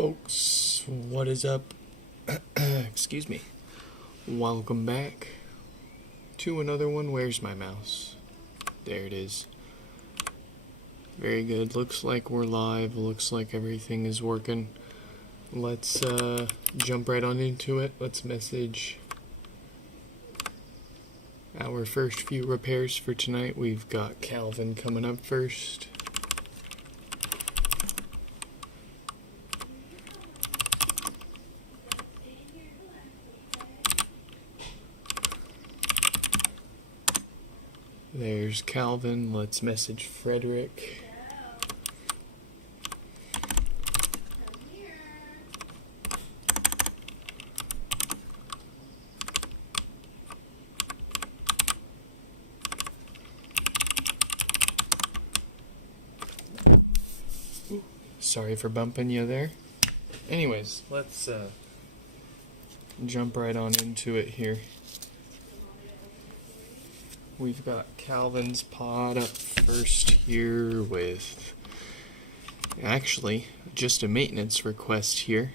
folks, what is up? Excuse me. Welcome back to another one. Where's my mouse? There it is. Very good. Looks like we're live. Looks like everything is working. Let's jump right on into it. Let's message our first few repairs for tonight. We've got Calvin coming up first. There's Calvin. Let's message Frederick. Sorry for bumping you there. Anyways, let's jump right on into it here. We've got Calvin's pod up first here with actually just a maintenance request here.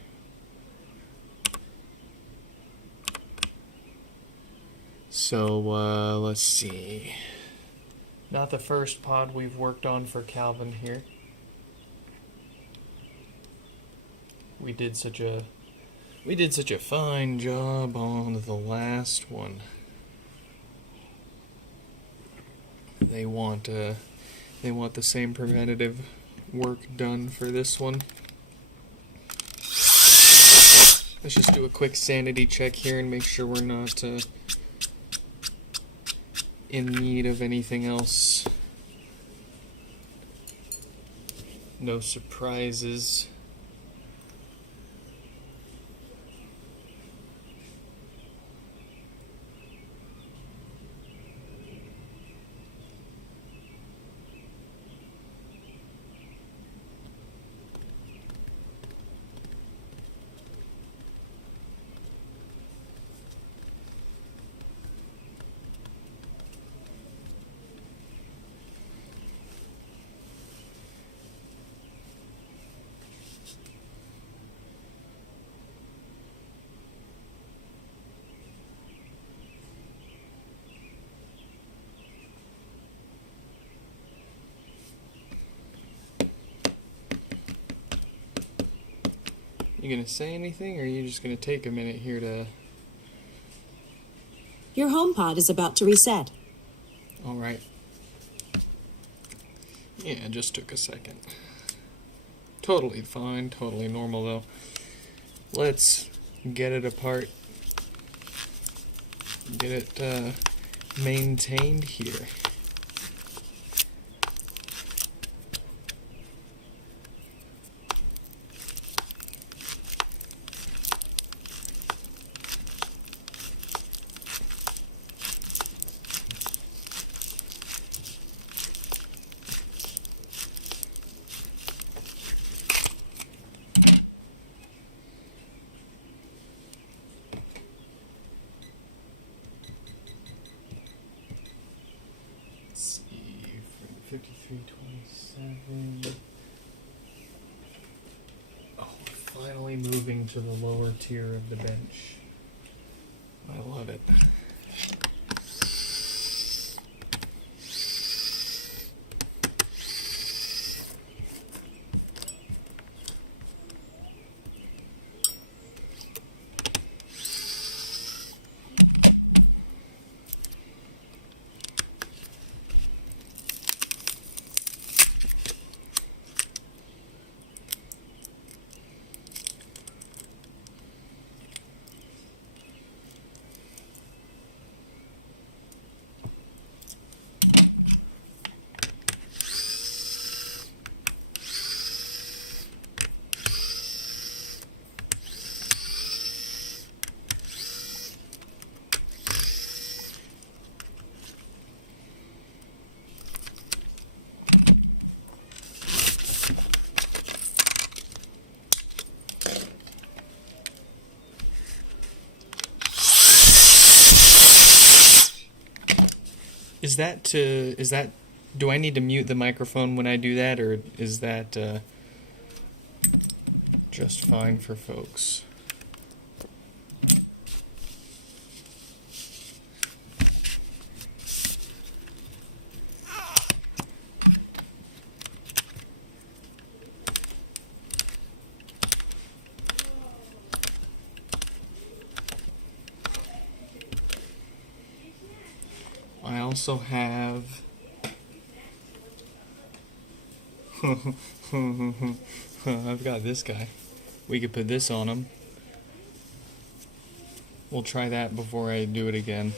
So let's see. Not the first pod we've worked on for Calvin here. We did such a fine job on the last one. They want the same preventative work done for this one. Let's just do a quick sanity check here and make sure we're not in need of anything else. No surprises. You gonna say anything, or are you just gonna take a minute here to... Your HomePod is about to reset. Alright. Yeah, it just took a second. Totally fine, totally normal though. Let's get it apart. Get it maintained here. Let's see, 5327. Oh, we're finally moving to the lower tier of the bench. I love it. Do I need to mute the microphone when I do that, or is that just fine for folks. I also have I've got this guy. We could put this on him. We'll try that before I do it again.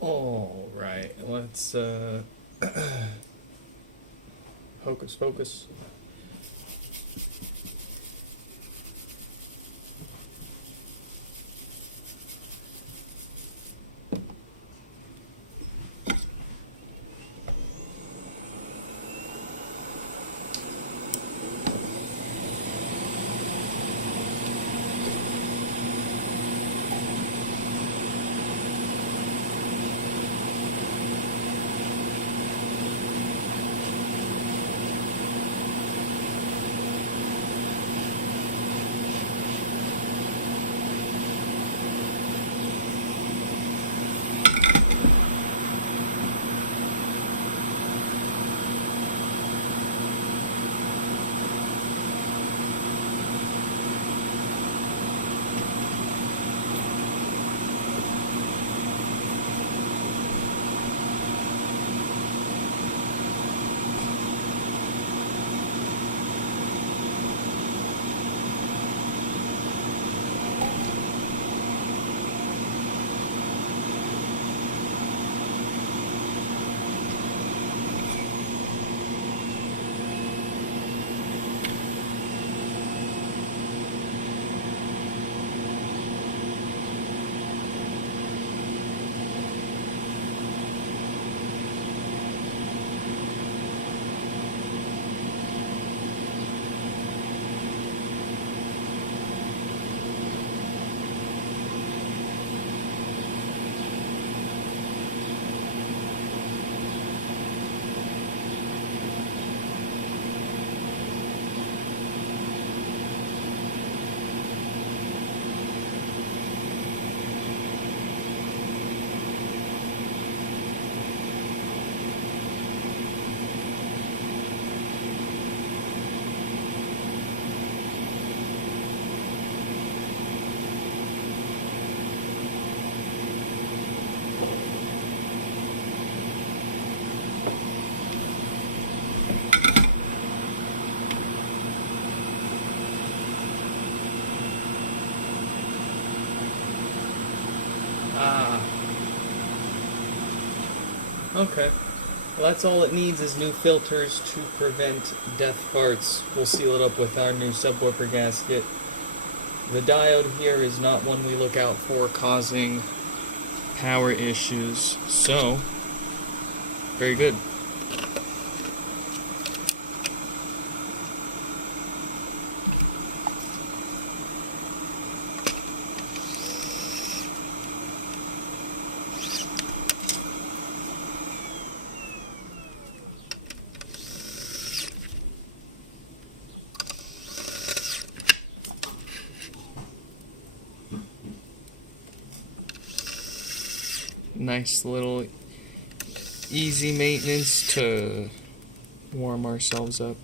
All right, let's hocus pocus. Okay. Well, that's all it needs is new filters to prevent death farts. We'll seal it up with our new subwoofer gasket. The diode here is not one we look out for causing power issues, so very good. Nice little easy maintenance to warm ourselves up.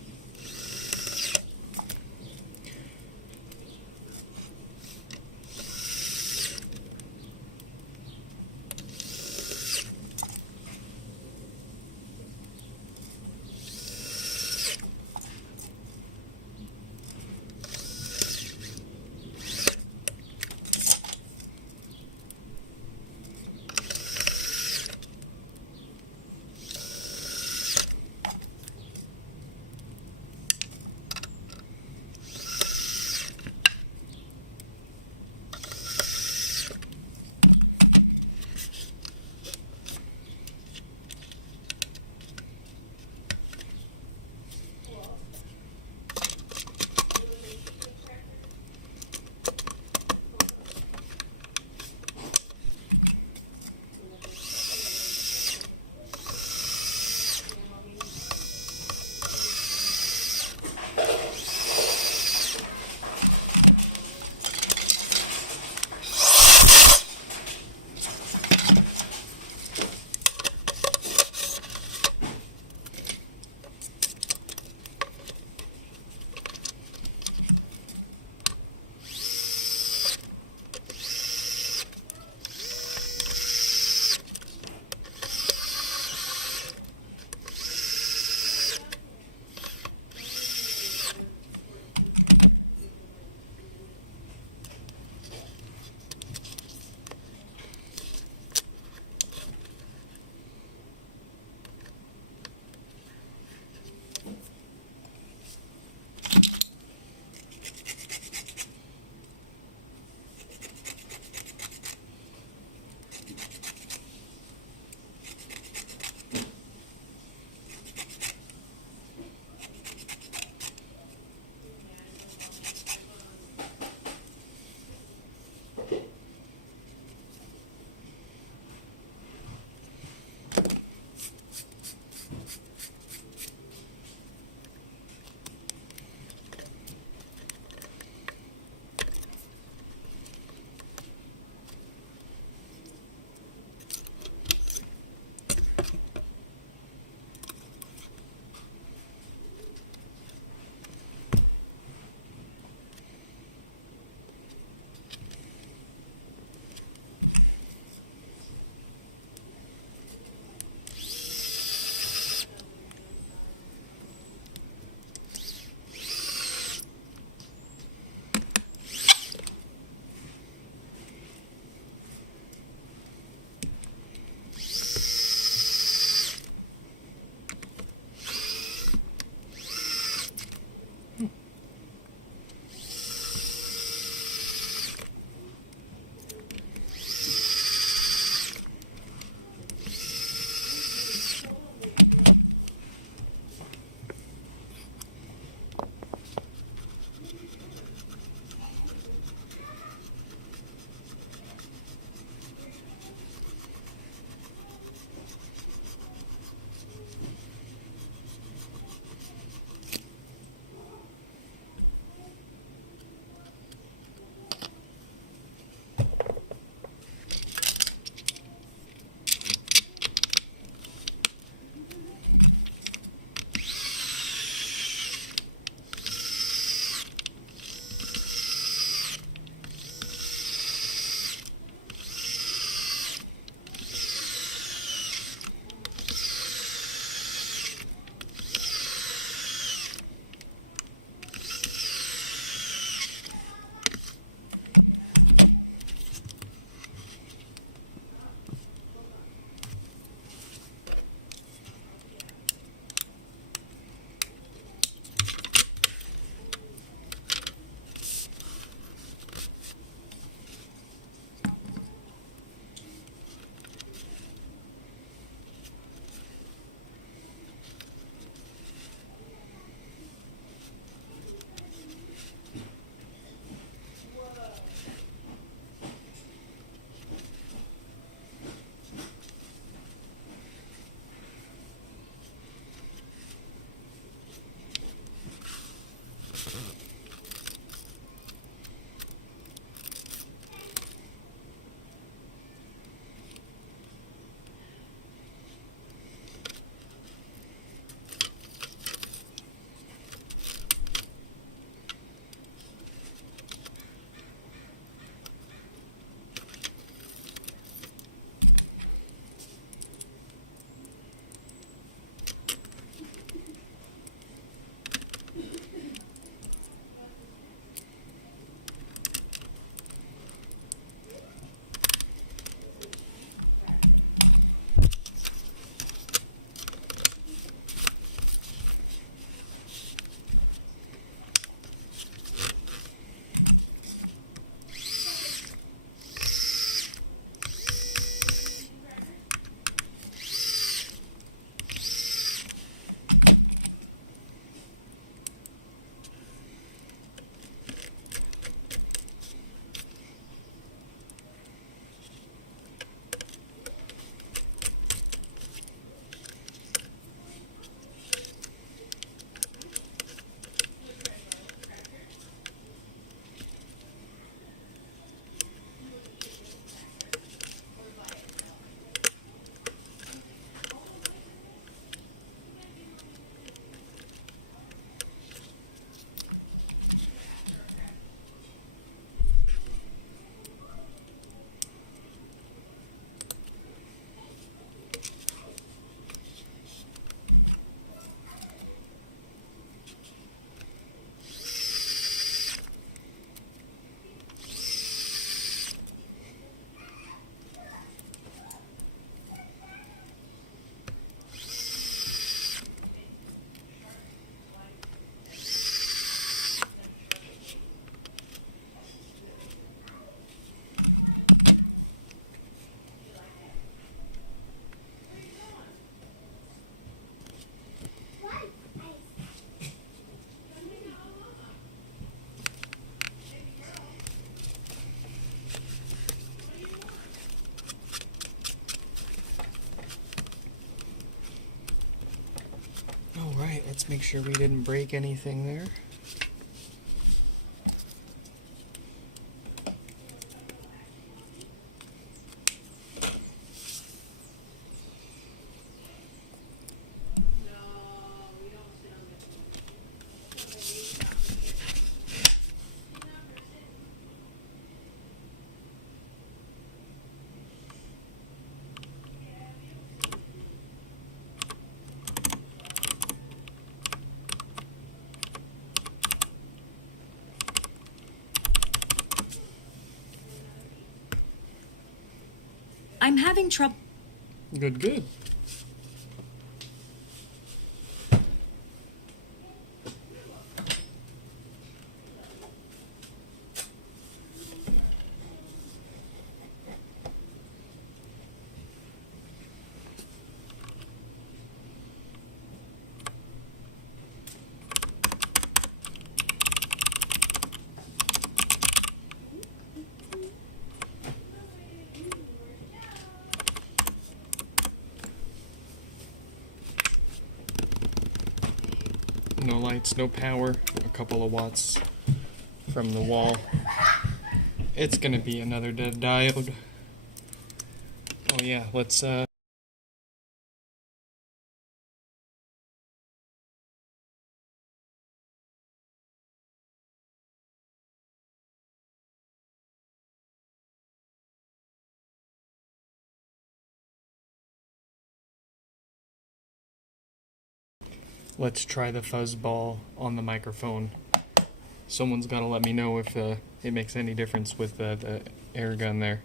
Let's make sure we didn't break anything there. I'm having trouble. Good, good. No lights, no power, a couple of watts from the wall. It's gonna be another dead diode. Oh yeah, let's try the fuzz ball on the microphone. Someone's gotta let me know if it makes any difference with the air gun there.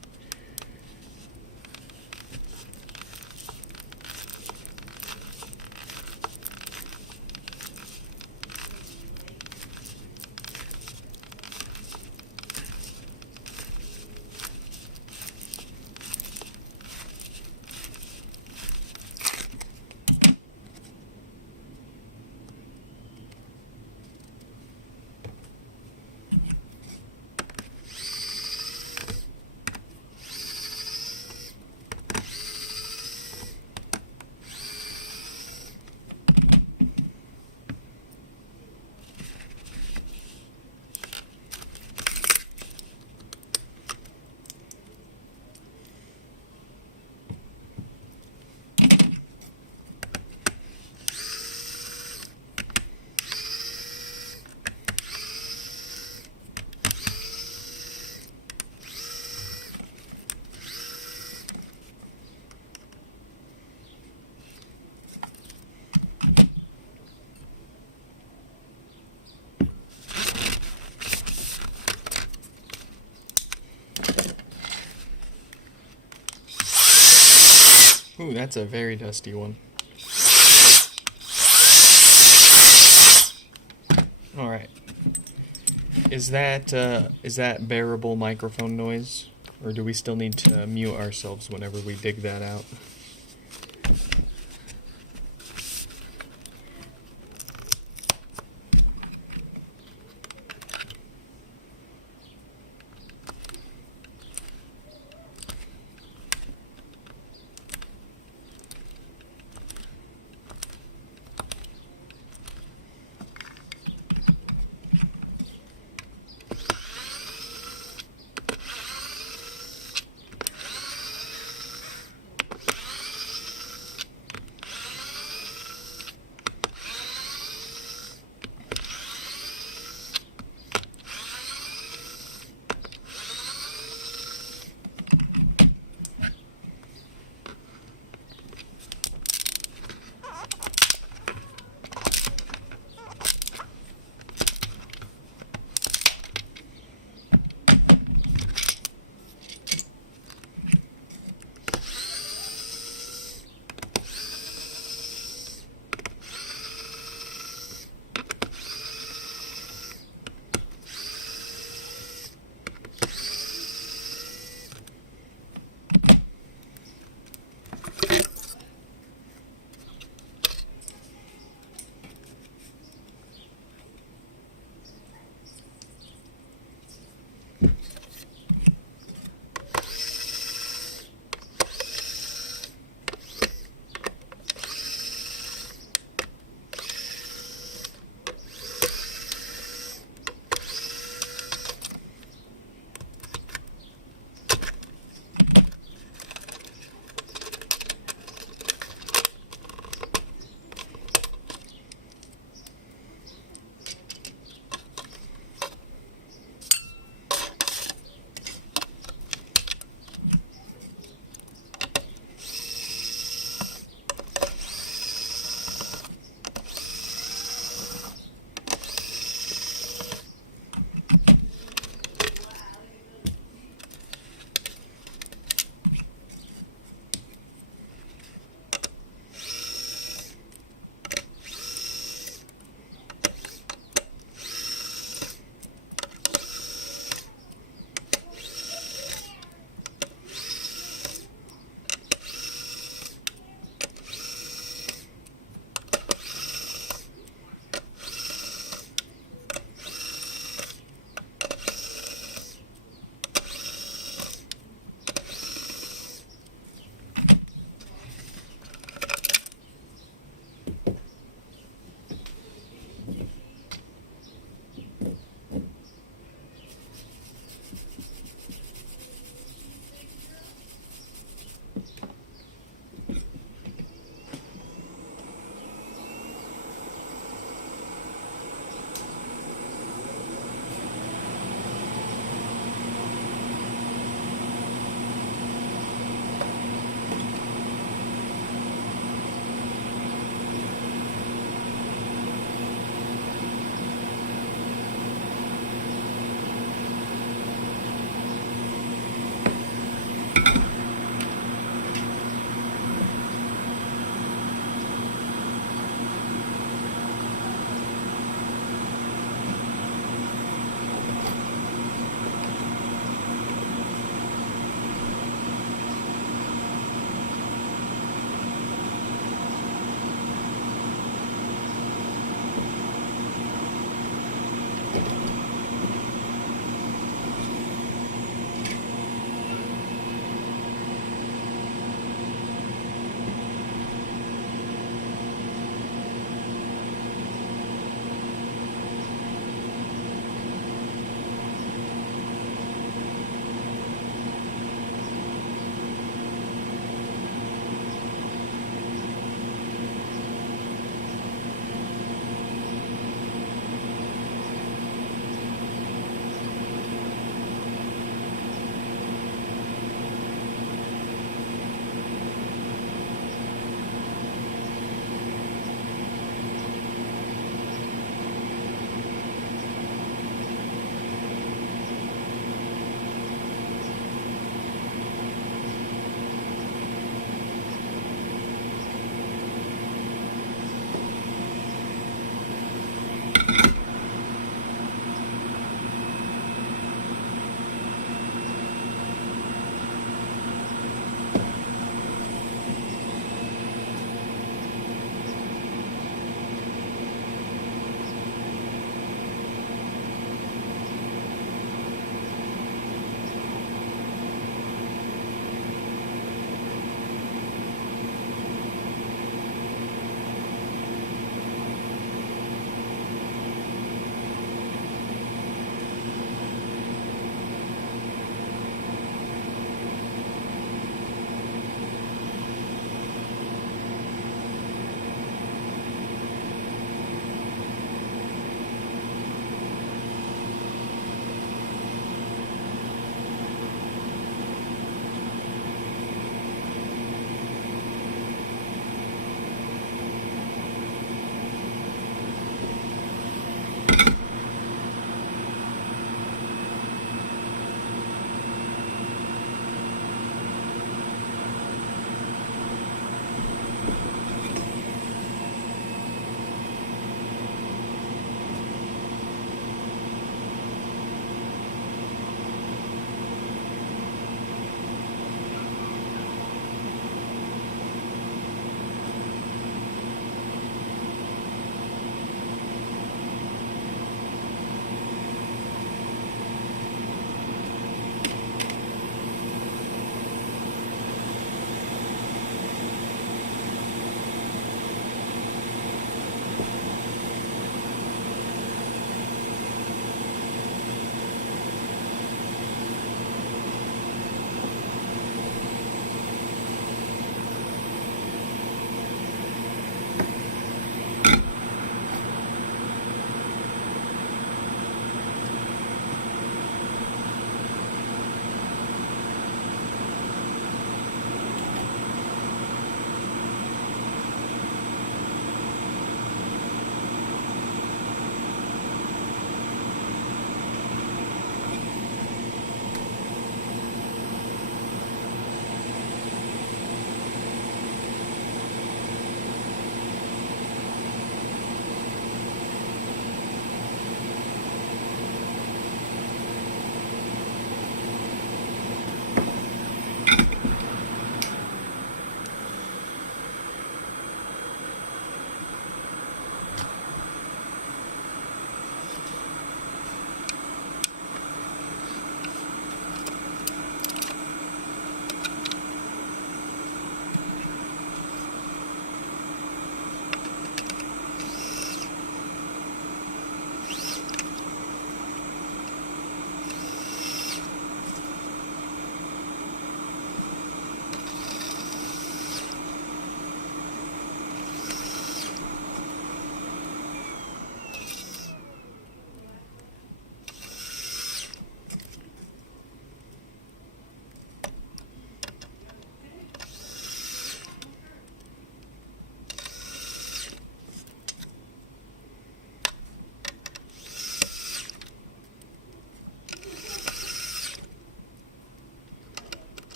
Ooh, that's a very dusty one. Alright. Is that bearable microphone noise? Or do we still need to mute ourselves whenever we dig that out?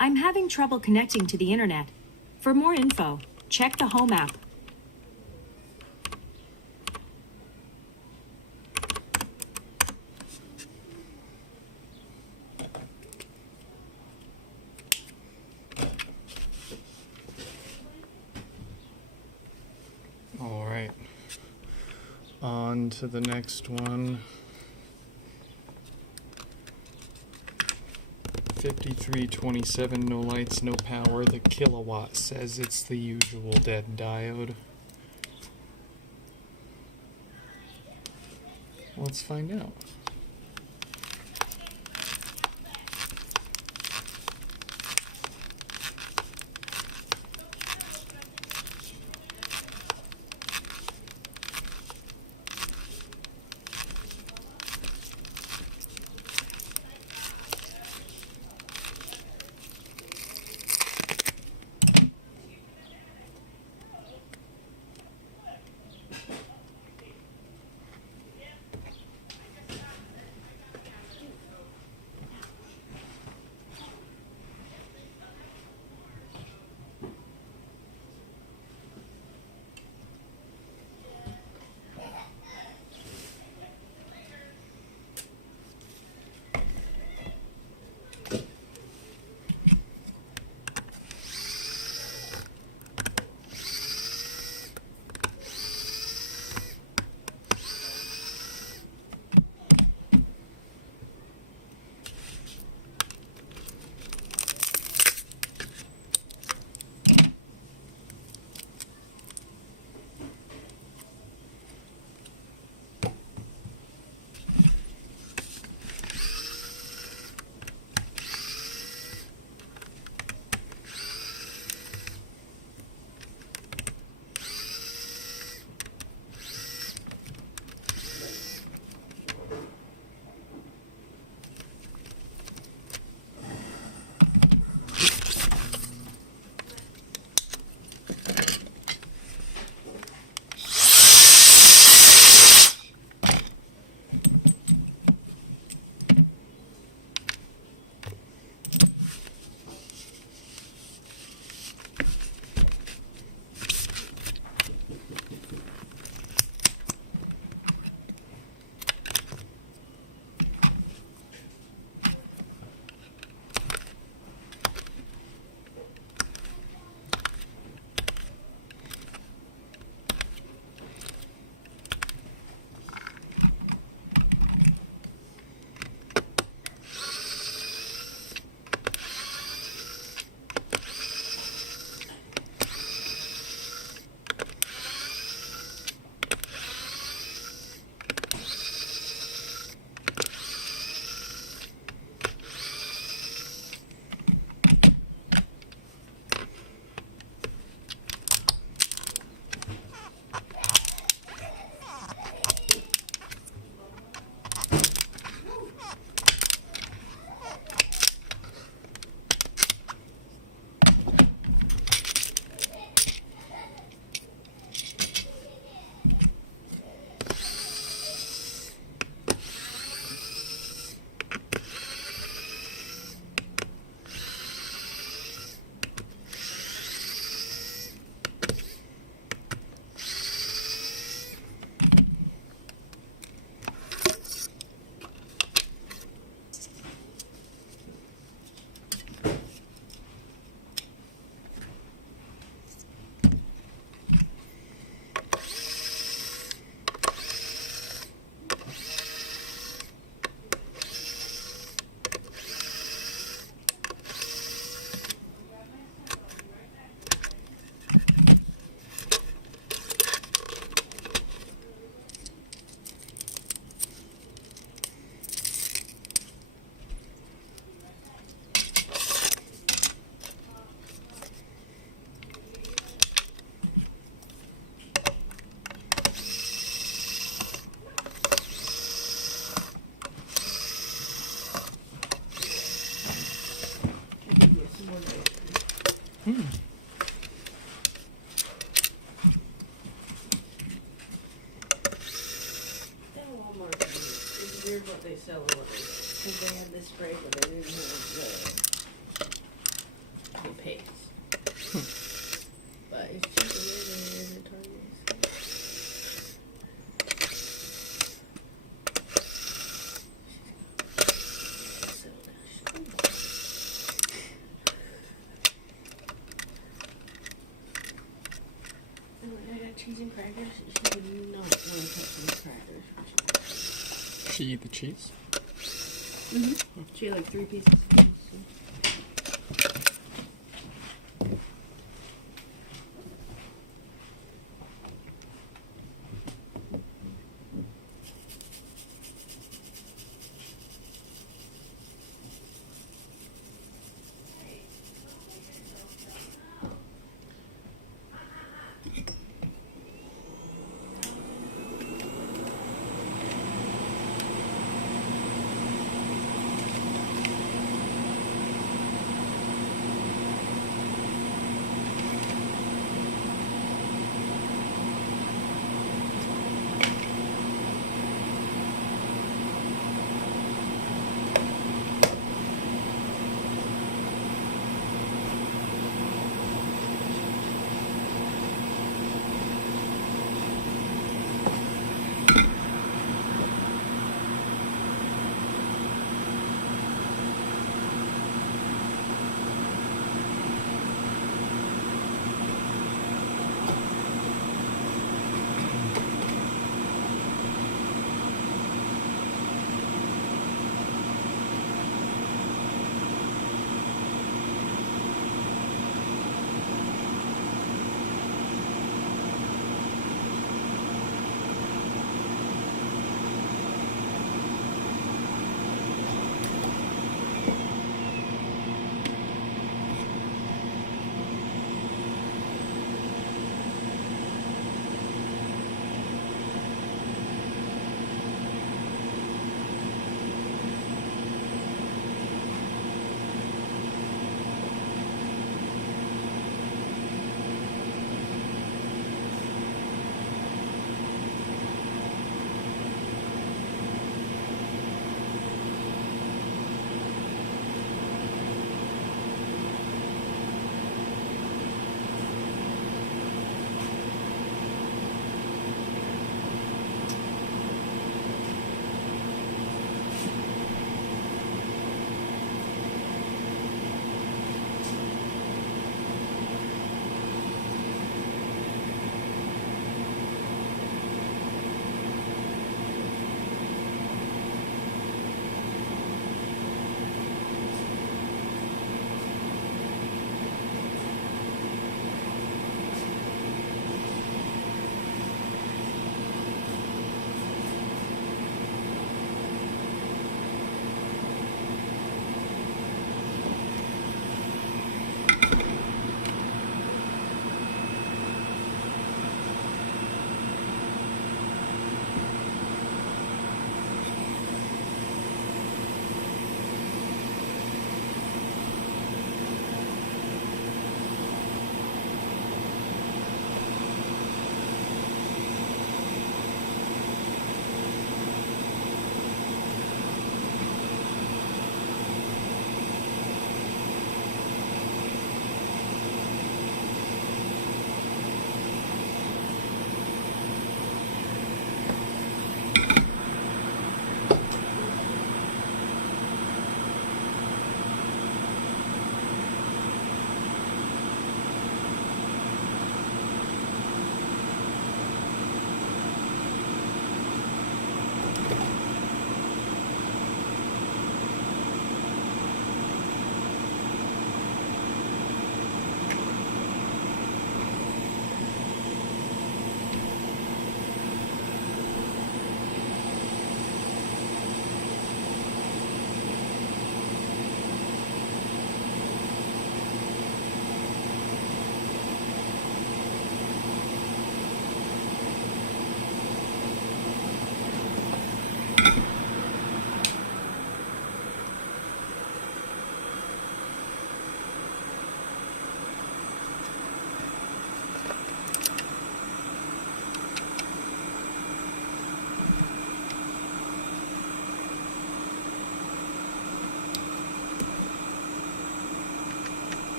I'm having trouble connecting to the internet. For more info, check the Home app. All right. On to the next one. 5327, no lights, no power. The kilowatt says it's the usual dead diode. Let's find out. What they sell nowadays. Because they had this spray, but they didn't have the cheese and crackers. She did not want to touch those crackers. She eat the cheese? Mm-hmm. She had like 3 pieces of cheese. So.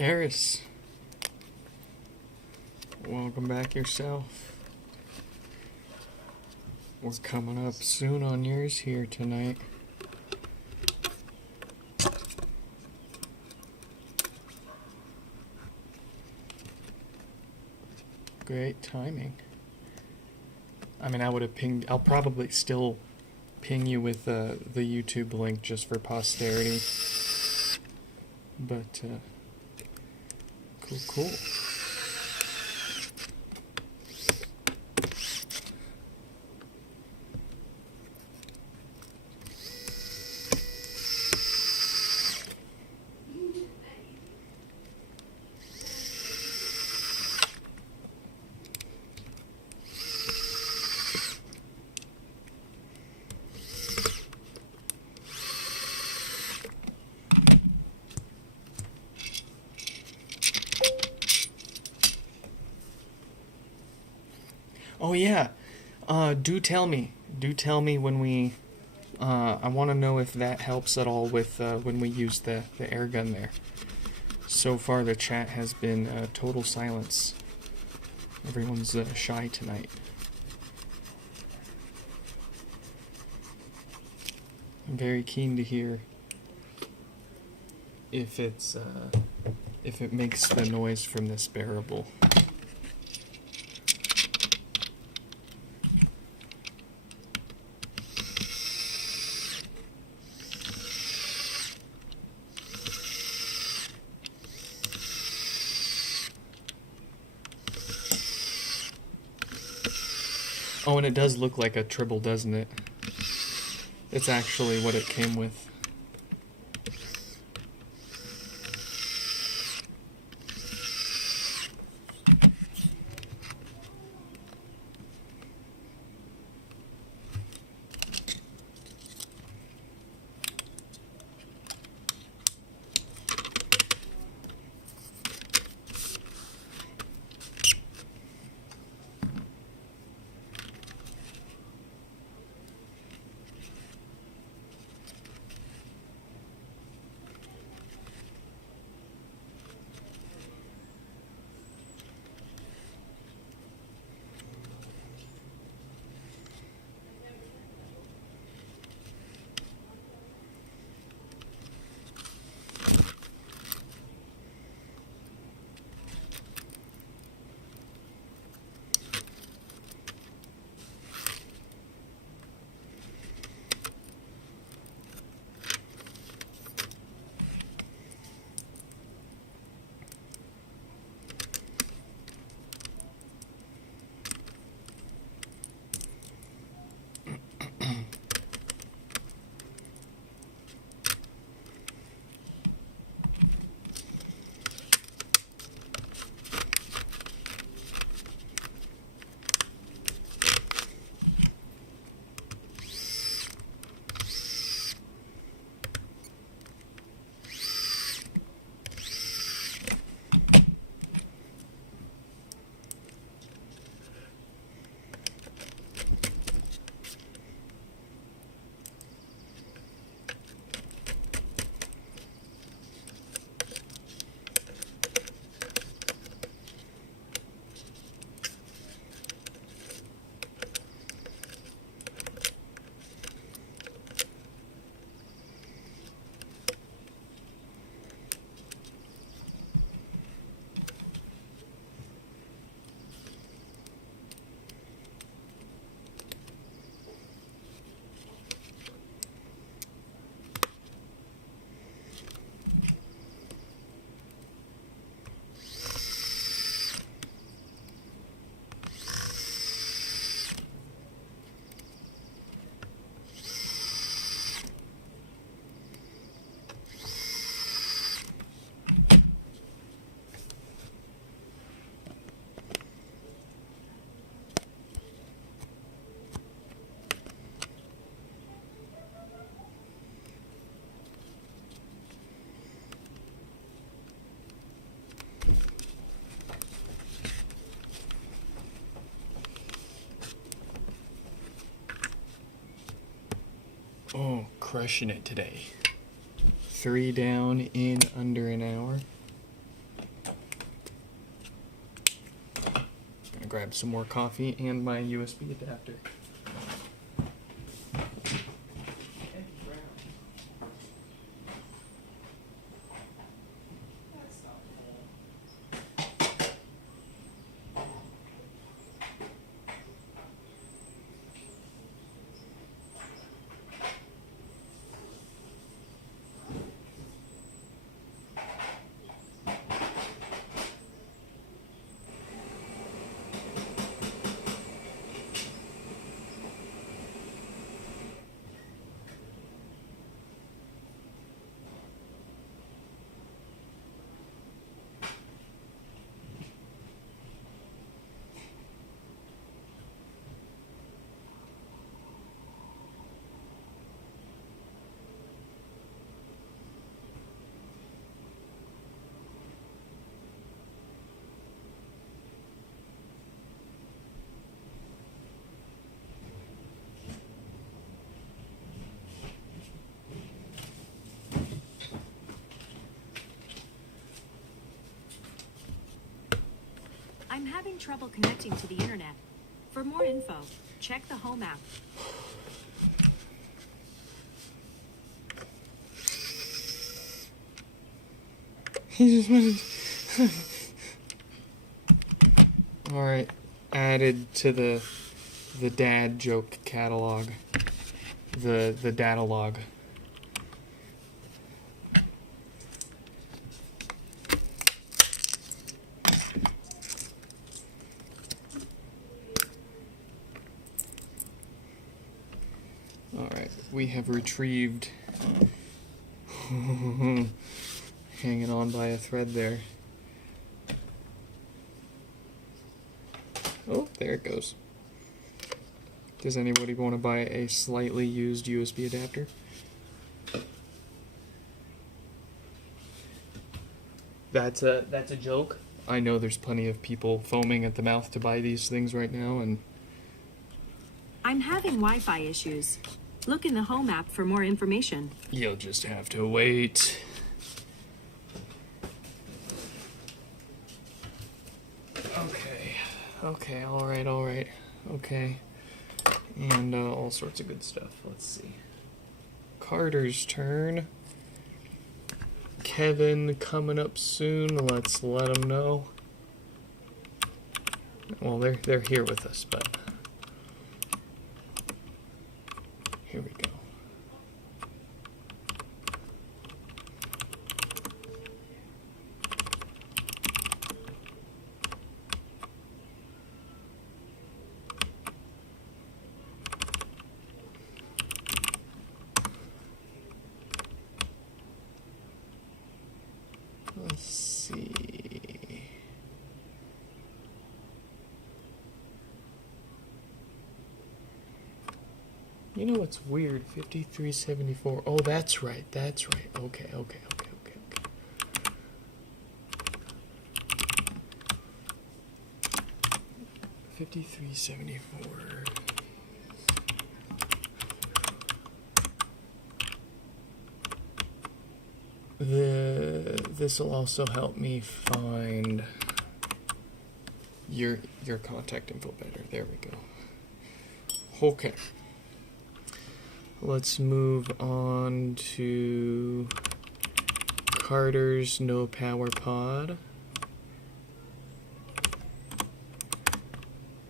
Eris, welcome back yourself. We're coming up soon on yours here tonight. Great timing. I mean, I would have pinged. I'll probably still ping you with the YouTube link just for posterity. But, cool. Oh yeah, do tell me when we, I want to know if that helps at all with when we use the air gun there. So far the chat has been total silence. Everyone's shy tonight. I'm very keen to hear if it's if it makes the noise from this bearable. Oh, and it does look like a tribble, doesn't it? It's actually what it came with. Oh, crushing it today. 3 down in under an hour. grab some more coffee and my USB adapter. I'm having trouble connecting to the internet. For more info, check the Home app. He just wanted. All right, added to the dad joke catalog, the data log. All right, we have retrieved. Hanging on by a thread there. Oh, there it goes. Does anybody want to buy a slightly used USB adapter? That's a joke. I know there's plenty of people foaming at the mouth to buy these things right now, and I'm having Wi-Fi issues. Look in the Home app for more information. you'll just have to wait. Okay, alright, okay. And all sorts of good stuff. Let's see. Carter's turn. Kevin coming up soon. Let's let him know. Well, they're here with us, but here we go. Let's see. You know what's weird? 5374. Oh, that's right. Okay. 5374. This will also help me find your contact info better. There we go. Okay. Let's move on to Carter's no power pod.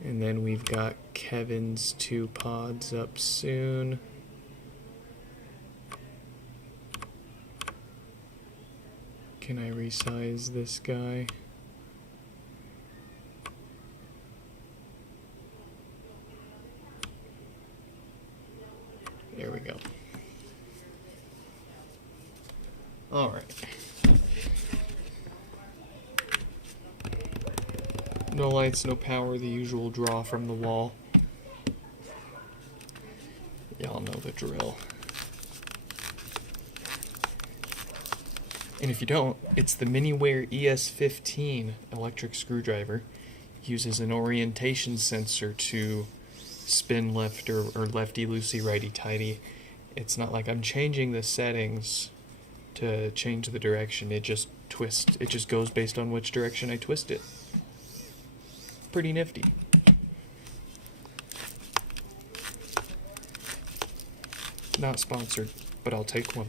And then we've got Kevin's 2 pods up soon. Can I resize this guy? There we go. All right. No lights, no power, the usual draw from the wall. Y'all know the drill. And if you don't, it's the Miniware ES15 electric screwdriver. Uses an orientation sensor to spin left or lefty-loosey, righty-tighty. It's not like I'm changing the settings to change the direction. It just twists. It just goes based on which direction I twist it. pretty nifty. Not sponsored, but I'll take one.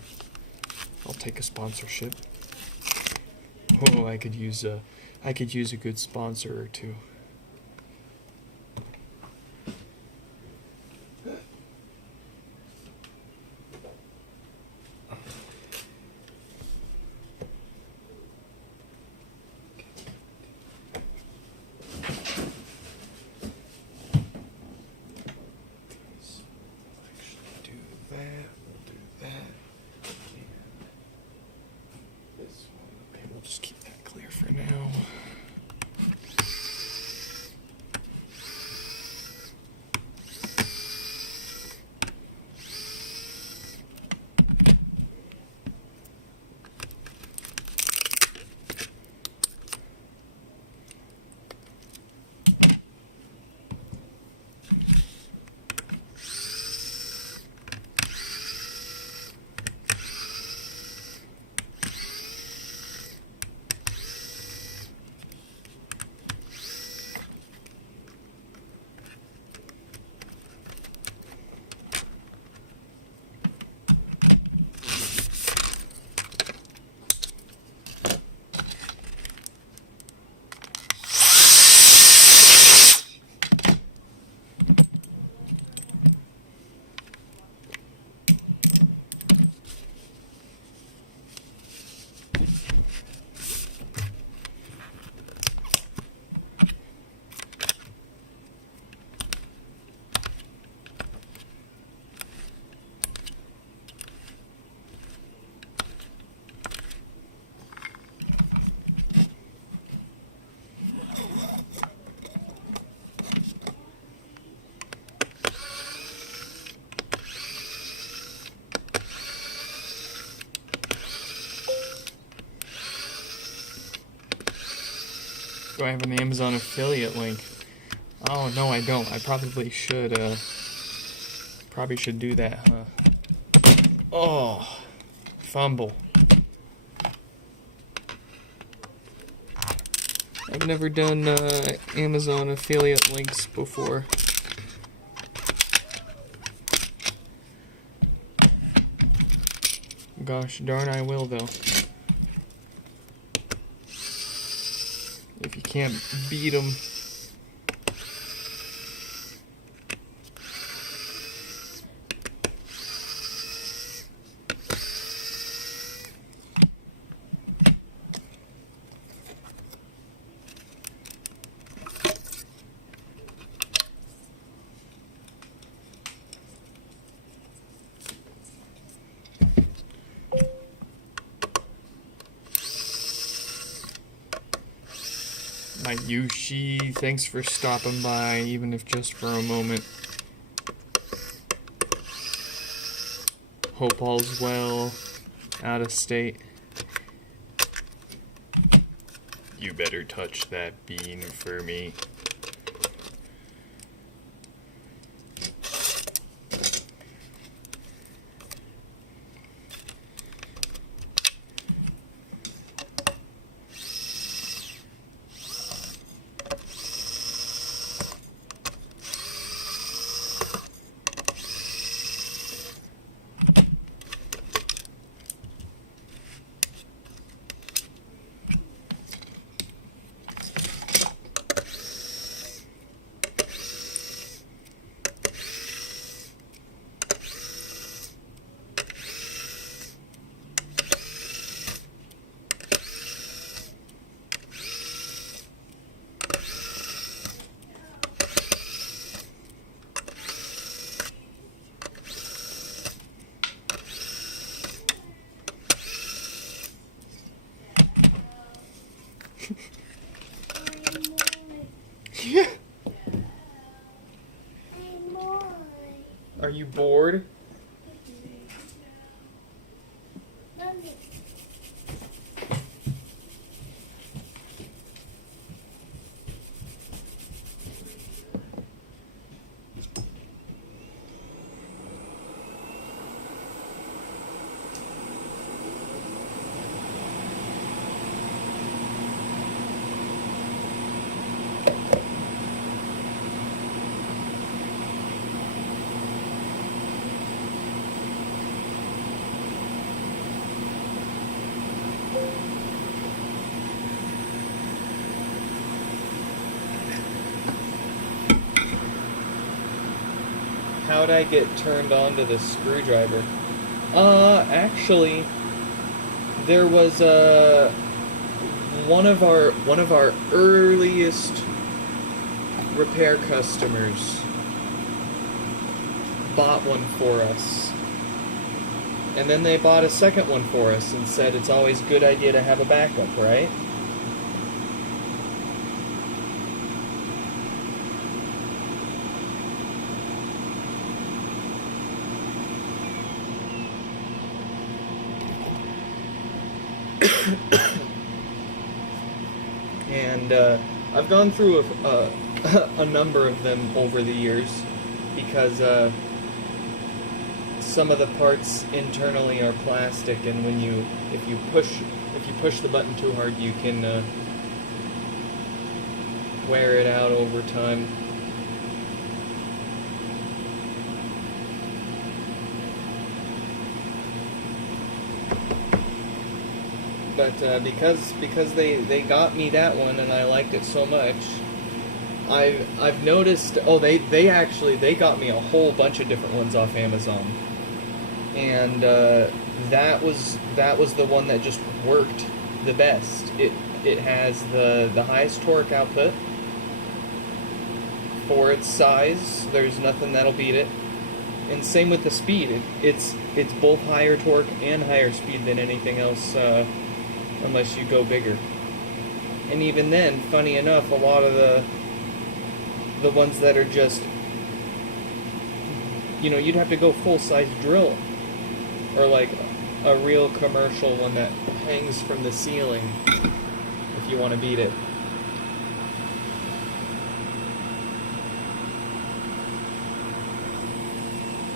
I'll take a sponsorship. Oh, I could use a good sponsor or two. Just keep that clear for now. Do I have an Amazon affiliate link? Oh, no, I don't. I probably should do that, huh? Oh, fumble. I've never done Amazon affiliate links before. Gosh darn, I will, though. If you can't beat them. My Yushi, thanks for stopping by, even if just for a moment. Hope all's well, out of state. You better touch that bean for me. Yeah. Are you bored? how'd I get turned on to this screwdriver? Actually, there was one of our earliest repair customers bought one for us. And then they bought a second one for us and said it's always a good idea to have a backup, right? And I've gone through a number of them over the years because some of the parts internally are plastic, and if you push the button too hard, you can wear it out over time. But because they got me that one and I liked it so much, I've noticed. Oh, they got me a whole bunch of different ones off Amazon, and that was the one that just worked the best. It has the highest torque output for its size. There's nothing that'll beat it. And same with the speed. It's both higher torque and higher speed than anything else, unless you go bigger. And even then, funny enough, a lot of the ones that are just, you'd have to go full-size drill, or like a real commercial one that hangs from the ceiling if you want to beat it.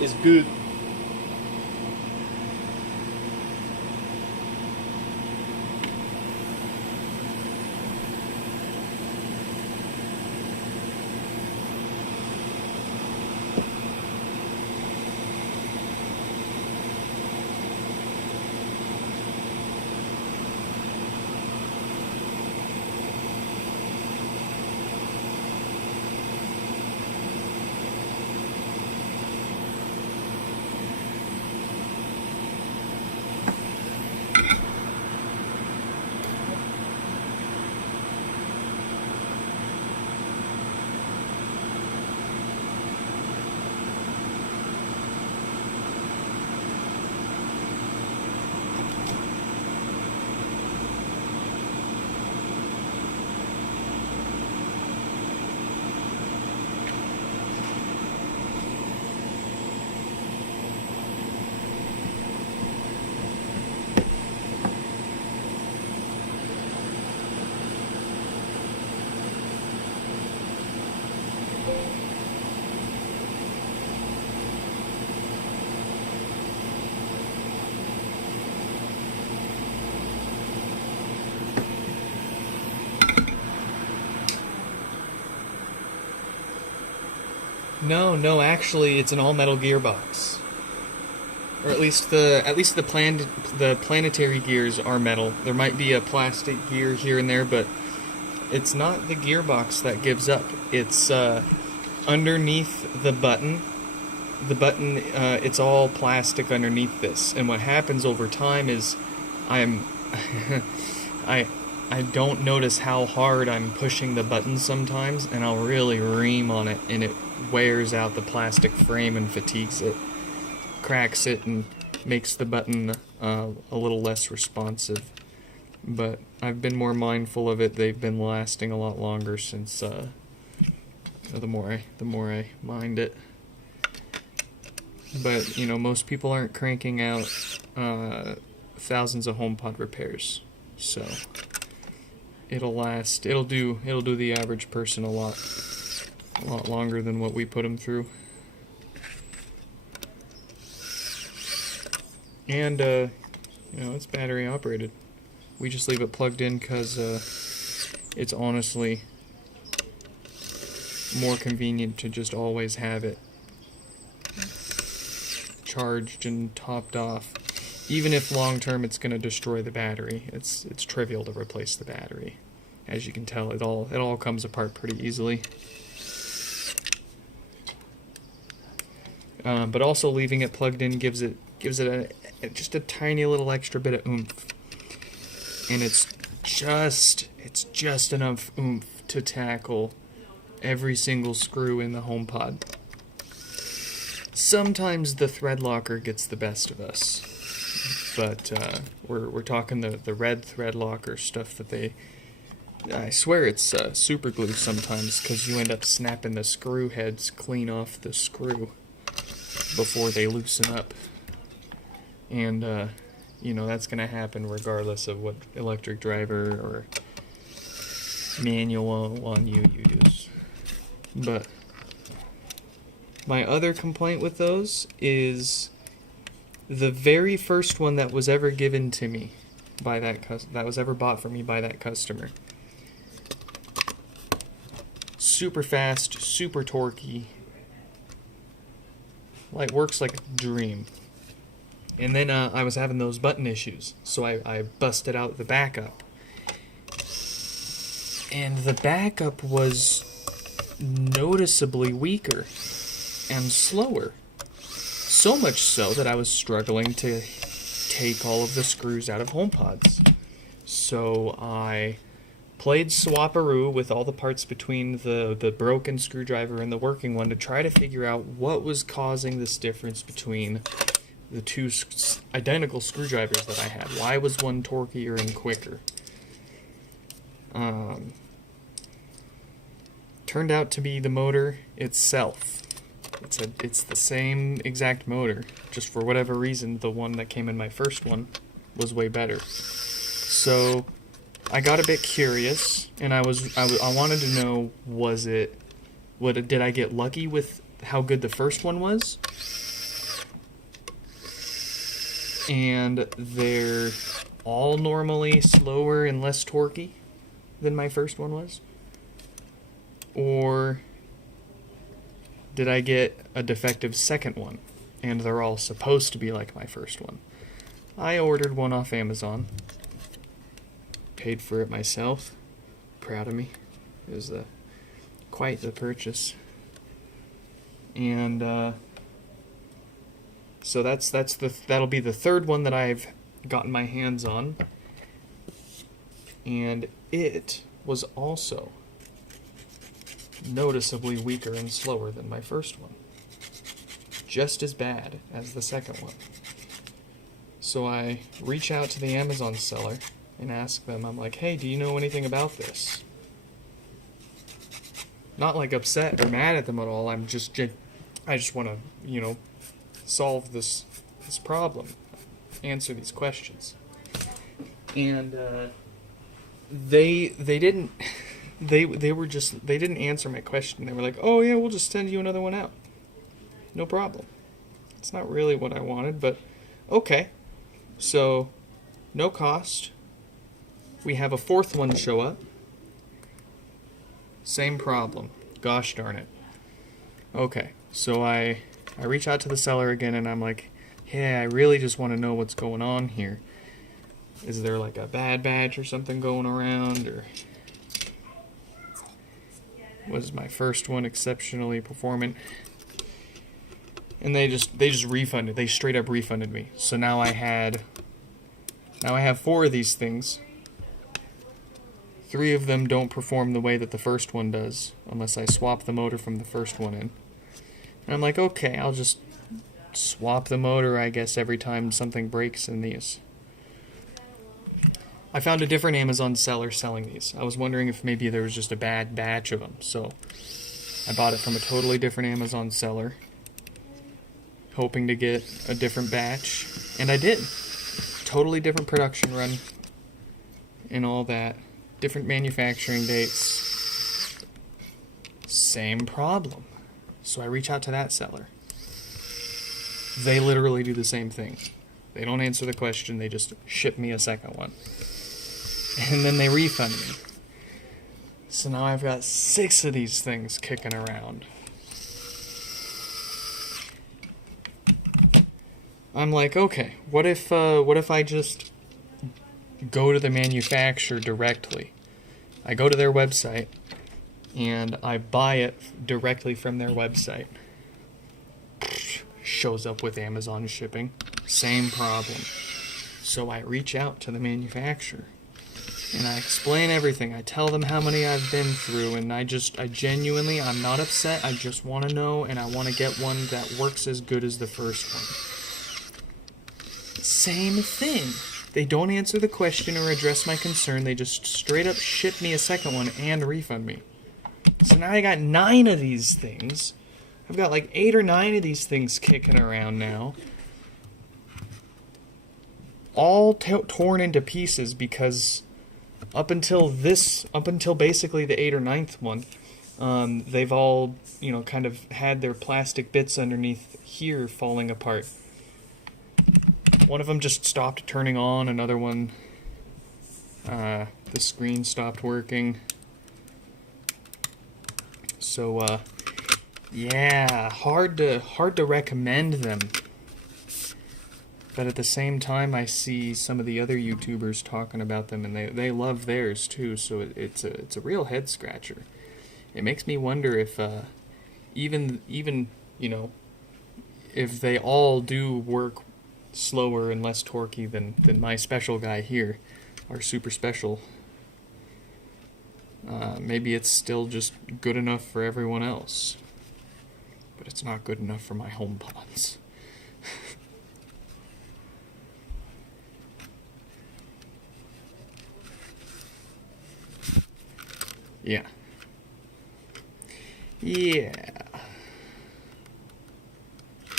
Is good. No, actually, it's an all-metal gearbox. Or at least the planetary gears are metal. There might be a plastic gear here and there, but it's not the gearbox that gives up. It's underneath the button. The button, it's all plastic underneath this. And what happens over time is I don't notice how hard I'm pushing the button sometimes, and I'll really ream on it, and it wears out the plastic frame and fatigues it, cracks it, and makes the button a little less responsive. But I've been more mindful of it. They've been lasting a lot longer since the more I mind it. But most people aren't cranking out thousands of HomePod repairs, so it'll last. It'll do the average person a lot longer than what we put them through. And it's battery operated. We just leave it plugged in because it's honestly more convenient to just always have it charged and topped off. Even if long term it's going to destroy the battery, it's trivial to replace the battery. As you can tell, it all comes apart pretty easily. but also leaving it plugged in gives it just a tiny little extra bit of oomph, and it's just enough oomph to tackle every single screw in the HomePod. Sometimes the thread locker gets the best of us, but we're talking the red thread locker stuff that I swear it's super glue sometimes, because you end up snapping the screw heads clean off the screw before they loosen up. And, that's going to happen regardless of what electric driver or manual one you use. But my other complaint with those is the very first one that was ever given to me by that was ever bought for me by that customer. Super fast, super torquey, works like a dream. And then I was having those button issues, so I busted out the backup. And the backup was noticeably weaker and slower. So much so that I was struggling to take all of the screws out of HomePods. So I played swapperoo with all the parts between the broken screwdriver and the working one to try to figure out what was causing this difference between the two identical screwdrivers that I had. Why was one torqueier and quicker? Turned out to be the motor itself. It's the same exact motor, just for whatever reason the one that came in my first one was way better. So I got a bit curious, and I wanted to know, did I get lucky with how good the first one was? And they're all normally slower and less torquey than my first one was? Or did I get a defective second one, and they're all supposed to be like my first one? I ordered one off Amazon. Paid for it myself. Proud of me. It was quite the purchase. And so that'll be the third one that I've gotten my hands on. And it was also noticeably weaker and slower than my first one. Just as bad as the second one. So I reach out to the Amazon seller and ask them, I'm like, hey, do you know anything about this? Not like upset or mad at them at all. I just want to, solve this problem, answer these questions. And they didn't answer my question. They were like, oh yeah, we'll just send you another one out. No problem. It's not really what I wanted, but okay. So, no cost. We have a fourth one show up. Same problem. Gosh darn it. Okay, so I reach out to the seller again, and I'm like, hey, I really just want to know what's going on here. Is there like a bad batch or something going around, or was my first one exceptionally performant? And they just refunded. They straight up refunded me. So now I have 4 of these things. 3 of them don't perform the way that the first one does, unless I swap the motor from the first one in. And I'm like, okay, I'll just swap the motor, I guess, every time something breaks in these. I found a different Amazon seller selling these. I was wondering if maybe there was just a bad batch of them. So I bought it from a totally different Amazon seller, hoping to get a different batch. And I did. Totally different production run and all that. Different manufacturing dates. Same problem. So I reach out to that seller. They literally do the same thing. They don't answer the question, they just ship me a second one. And then they refund me. So now I've got 6 of these things kicking around. I'm like, okay, what if I just go to the manufacturer directly? I go to their website and I buy it directly from their website. shows up with Amazon shipping. Same problem. So I reach out to the manufacturer and I explain everything. I tell them how many I've been through, and I genuinely, I'm not upset. I just want to know, and I want to get one that works as good as the first one. Same thing. They don't answer the question or address my concern. They just straight up ship me a second one and refund me. So now I got 9 of these things. I've got like 8 or 9 of these things kicking around now. All torn into pieces because up until basically the 8th or 9th one, they've all, kind of had their plastic bits underneath here falling apart. One of them just stopped turning on, another one, the screen stopped working. So, yeah, hard to recommend them. But at the same time, I see some of the other YouTubers talking about them, and they love theirs too. So it's a real head scratcher. It makes me wonder if even if they all do work slower and less torquey than my special guy here, our super special. Maybe it's still just good enough for everyone else, but it's not good enough for my HomePods. Yeah.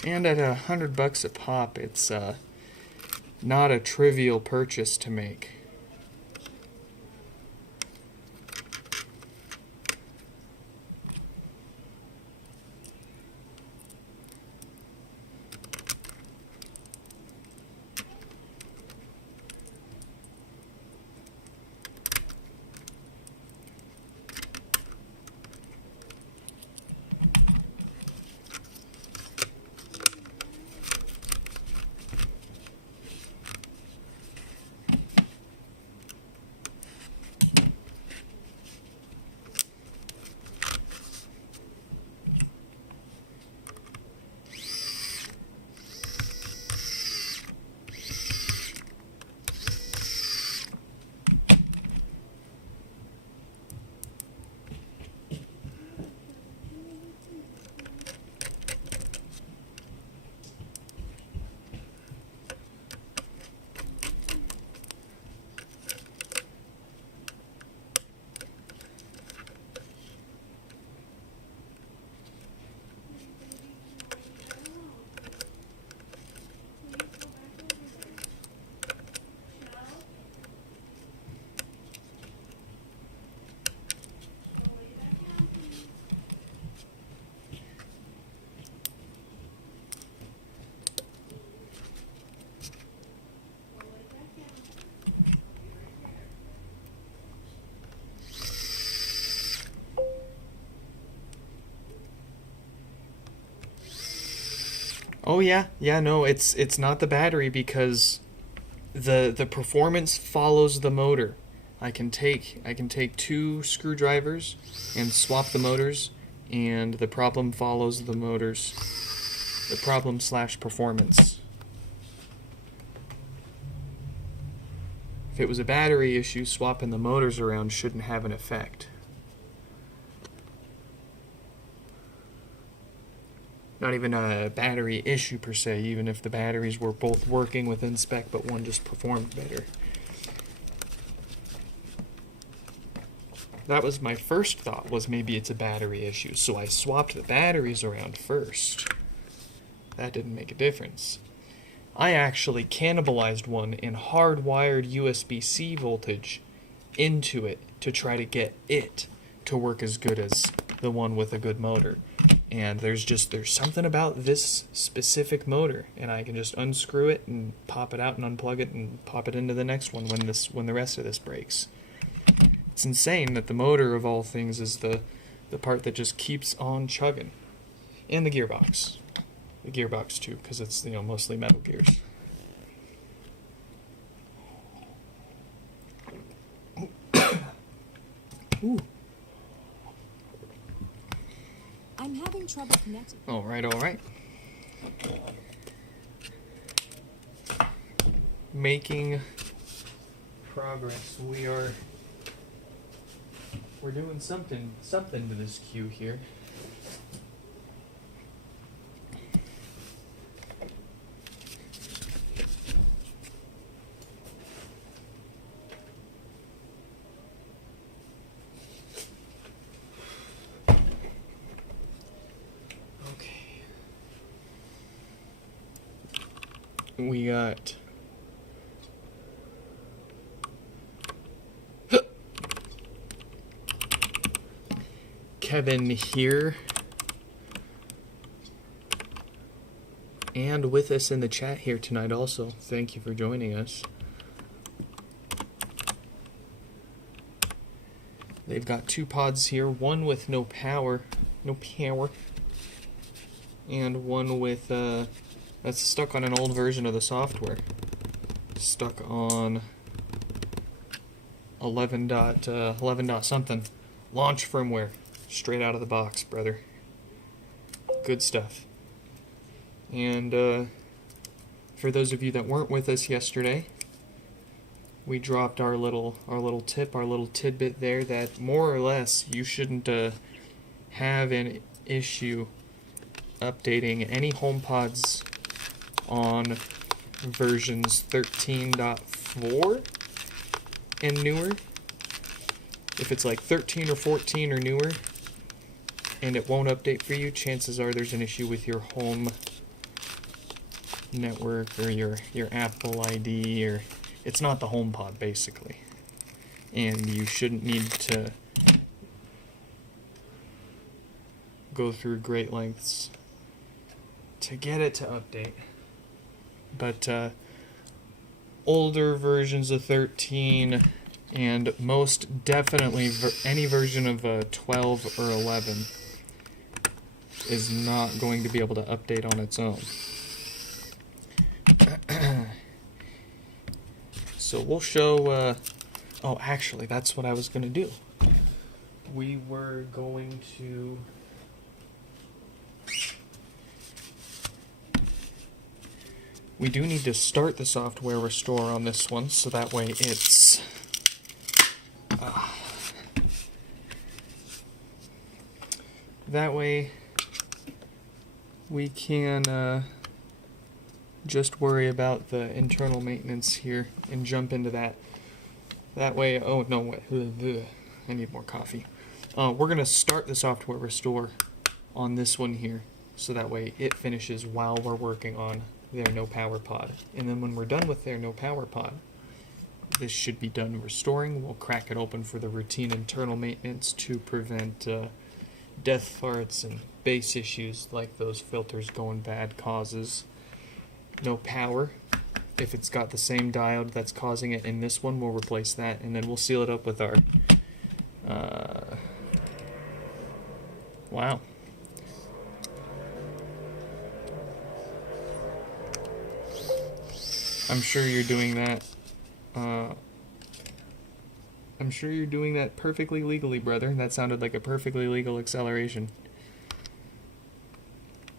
And at $100 a pop, it's not a trivial purchase to make. Oh yeah, no, it's not the battery because the performance follows the motor. I can take 2 screwdrivers and swap the motors, and the problem follows the motors. The problem/performance. If it was a battery issue, swapping the motors around shouldn't have an effect. Not even a battery issue per se, even if the batteries were both working within spec, but one just performed better. That was my first thought, was maybe it's a battery issue, so I swapped the batteries around first. That didn't make a difference. I actually cannibalized one and hardwired USB-C voltage into it to try to get it to work as good as the one with a good motor. And there's something about this specific motor, and I can just unscrew it and pop it out and unplug it and pop it into the next one when the rest of this breaks. It's insane that the motor of all things is the part that just keeps on chugging. And the gearbox. The gearbox too, because it's mostly metal gears. Ooh. I'm having trouble connecting. All right. Making progress. We're doing something to this queue here. Okay. We got Kevin here, and with us in the chat here tonight also. Thank you for joining us. They've got 2 pods here, one with no power, and one with, that's stuck on an old version of the software. Stuck on 11 dot something. Launch firmware. Straight out of the box, brother. Good stuff. And for those of you that weren't with us yesterday, we dropped our little tidbit there that more or less you shouldn't have an issue updating any HomePods on versions 13.4 and newer. If it's like 13 or 14 or newer, and it won't update for you, chances are there's an issue with your home network or your Apple ID, or it's not the HomePod basically. And you shouldn't need to go through great lengths to get it to update. But older versions of 13 and most definitely any version of 12 or 11 is not going to be able to update on its own. So we'll show, oh actually that's what I was going to do. We were going to we do need to start the software restore on this one, so that way it's that way we can just worry about the internal maintenance here and jump into that. That way, oh no, wait, I need more coffee. We're going to start the software restore on this one here, so that way it finishes while we're working on their no power pod. And then when we're done with their no power pod, this should be done restoring. We'll crack it open for the routine internal maintenance to prevent death farts and base issues like those filters going bad causes. No power. If it's got the same diode that's causing it in this one, we'll replace that, and then we'll seal it up with our wow. I'm sure you're doing that. I'm sure you're doing that perfectly legally, brother. That sounded like a perfectly legal acceleration.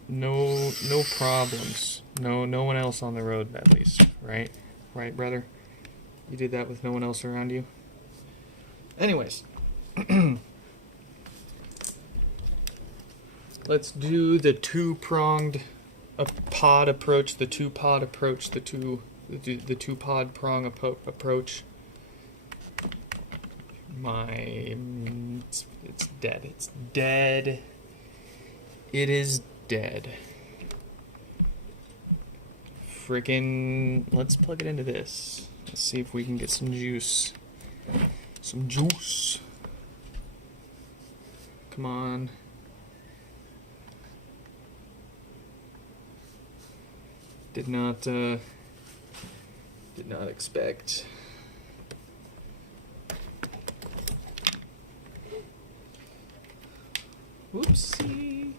No problems. No one else on the road, at least, right? Right, brother? You did that with no one else around you? Anyways. Let's do the two-pronged pod approach, the two-pod approach, the two-pod prong approach. It's dead. It's dead. It is dead. Frickin', let's plug it into this. Let's see if we can get some juice. Some juice. Come on. Did not expect. Whoopsie.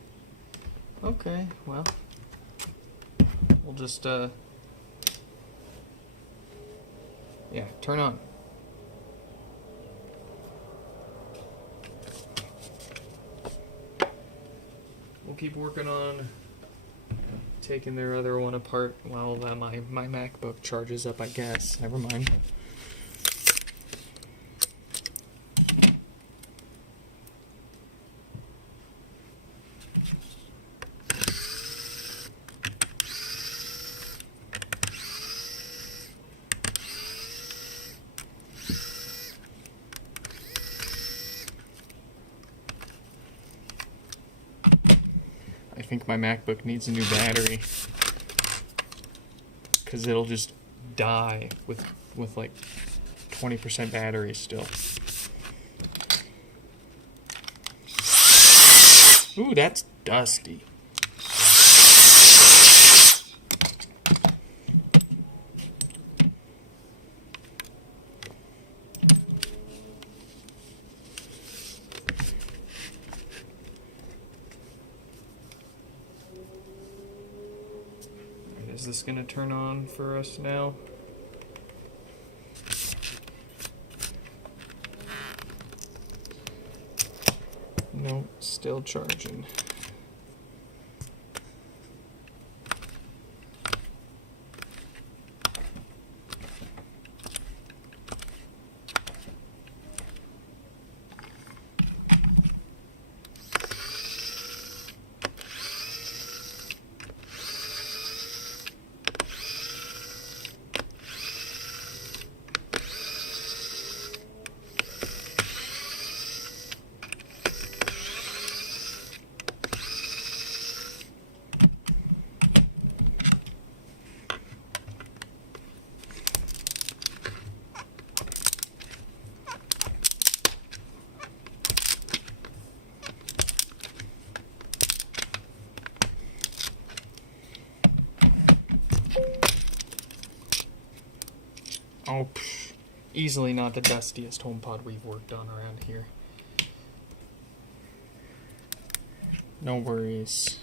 Okay, well, we'll just, yeah, turn on. We'll keep working on taking their other one apart while my MacBook charges up, I guess. Never mind. I think my MacBook needs a new battery, because it'll just die with like 20% battery still. Ooh, that's dusty. Is this gonna turn on for us now? No, still charging. Oh, easily not the dustiest HomePod we've worked on around here. No worries.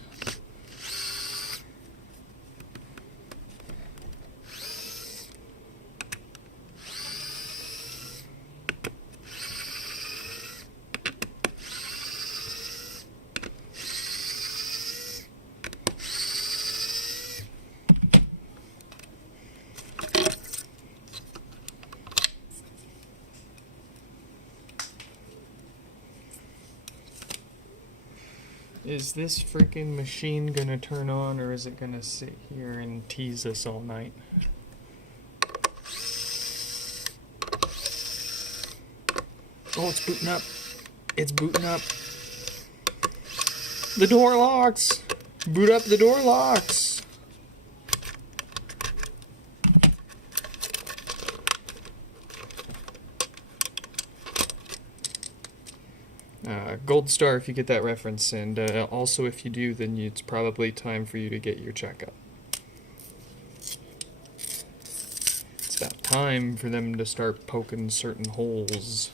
Is this freaking machine gonna turn on, or is it gonna sit here and tease us all night? Oh, it's booting up. It's booting up. The door locks. Boot up, the door locks. Gold star if you get that reference, and also if you do, then it's probably time for you to get your checkup. It's about time for them to start poking certain holes.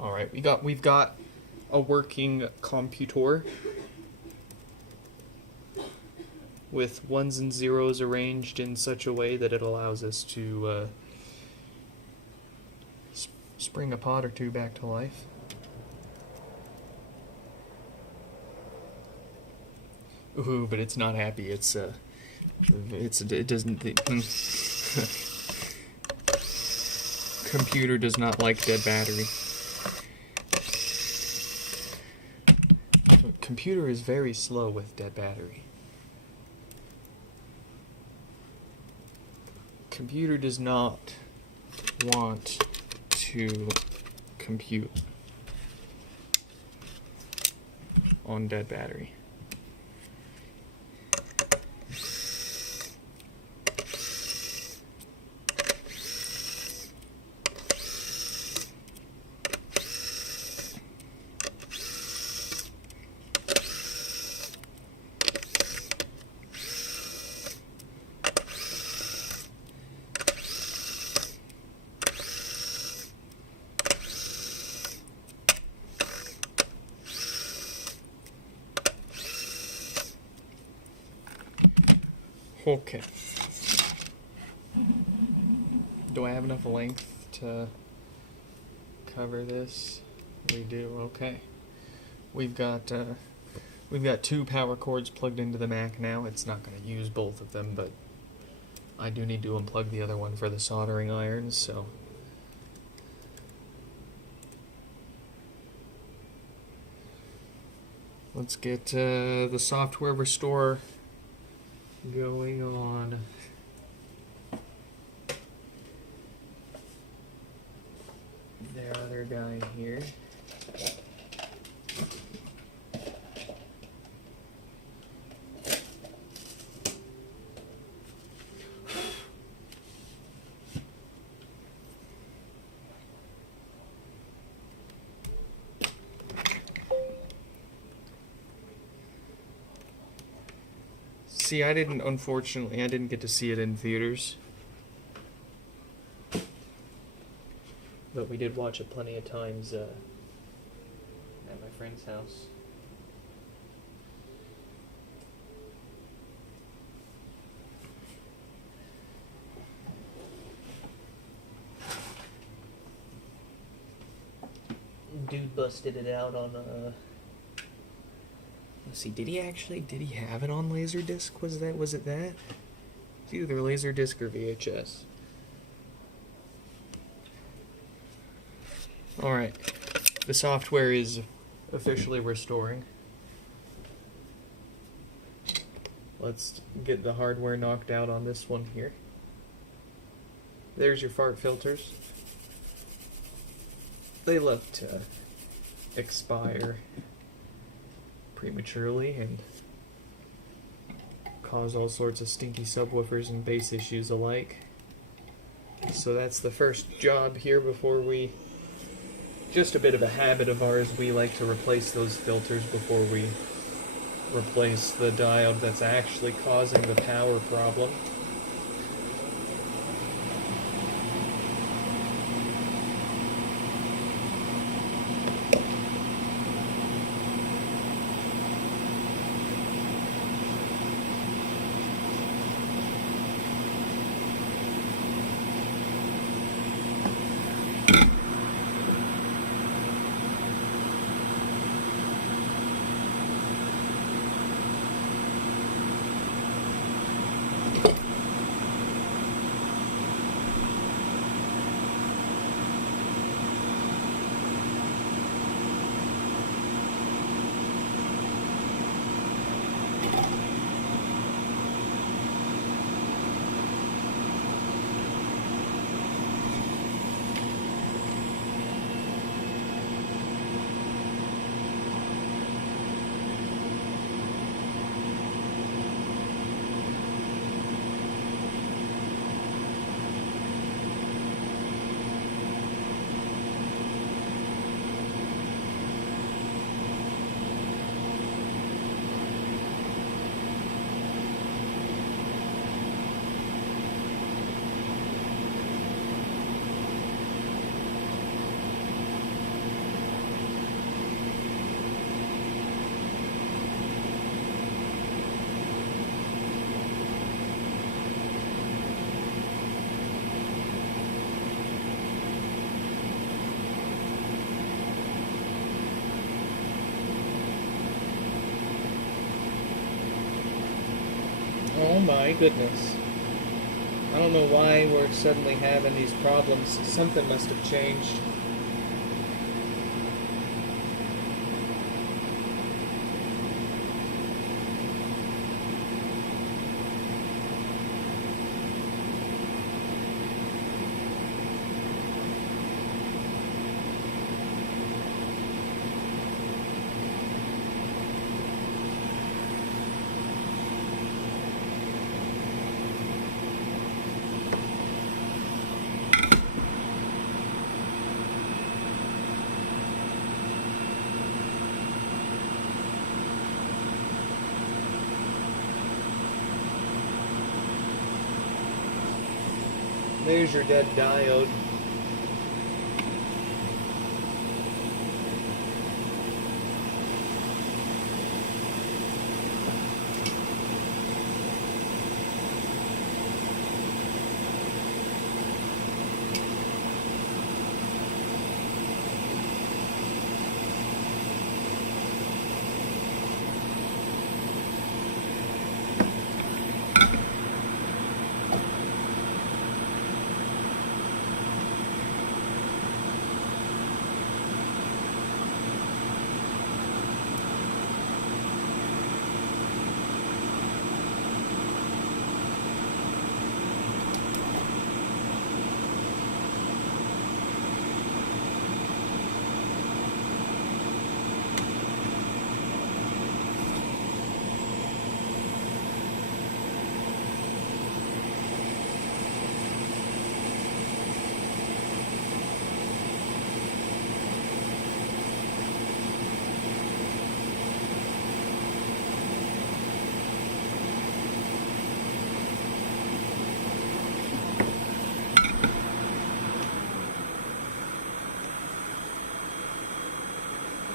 Alright, we've got a working computer with ones and zeros arranged in such a way that it allows us to spring a pod or two back to life. Ooh, but it's not happy. It doesn't. Computer does not like dead battery. Computer is very slow with dead battery. Computer does not want to compute on dead battery. Okay. Do I have enough length to cover this? We do, okay. We've got 2 power cords plugged into the Mac now. It's not going to use both of them, but I do need to unplug the other one for the soldering irons, so... Let's get the software restore going on. Their other guy here. See, unfortunately, I didn't get to see it in theaters. But we did watch it plenty of times at my friend's house. Dude busted it out on let's see, did he have it on Laserdisc? Was it that? It's either Laserdisc or VHS. Alright, the software is officially restoring. Let's get the hardware knocked out on this one here. There's your fart filters. They love to expire prematurely and cause all sorts of stinky subwoofers and bass issues alike. So that's the first job here before we... Just a bit of a habit of ours, we like to replace those filters before we replace the diode that's actually causing the power problem. Oh my goodness. I don't know why we're suddenly having these problems. Something must have changed. There's your dead diode.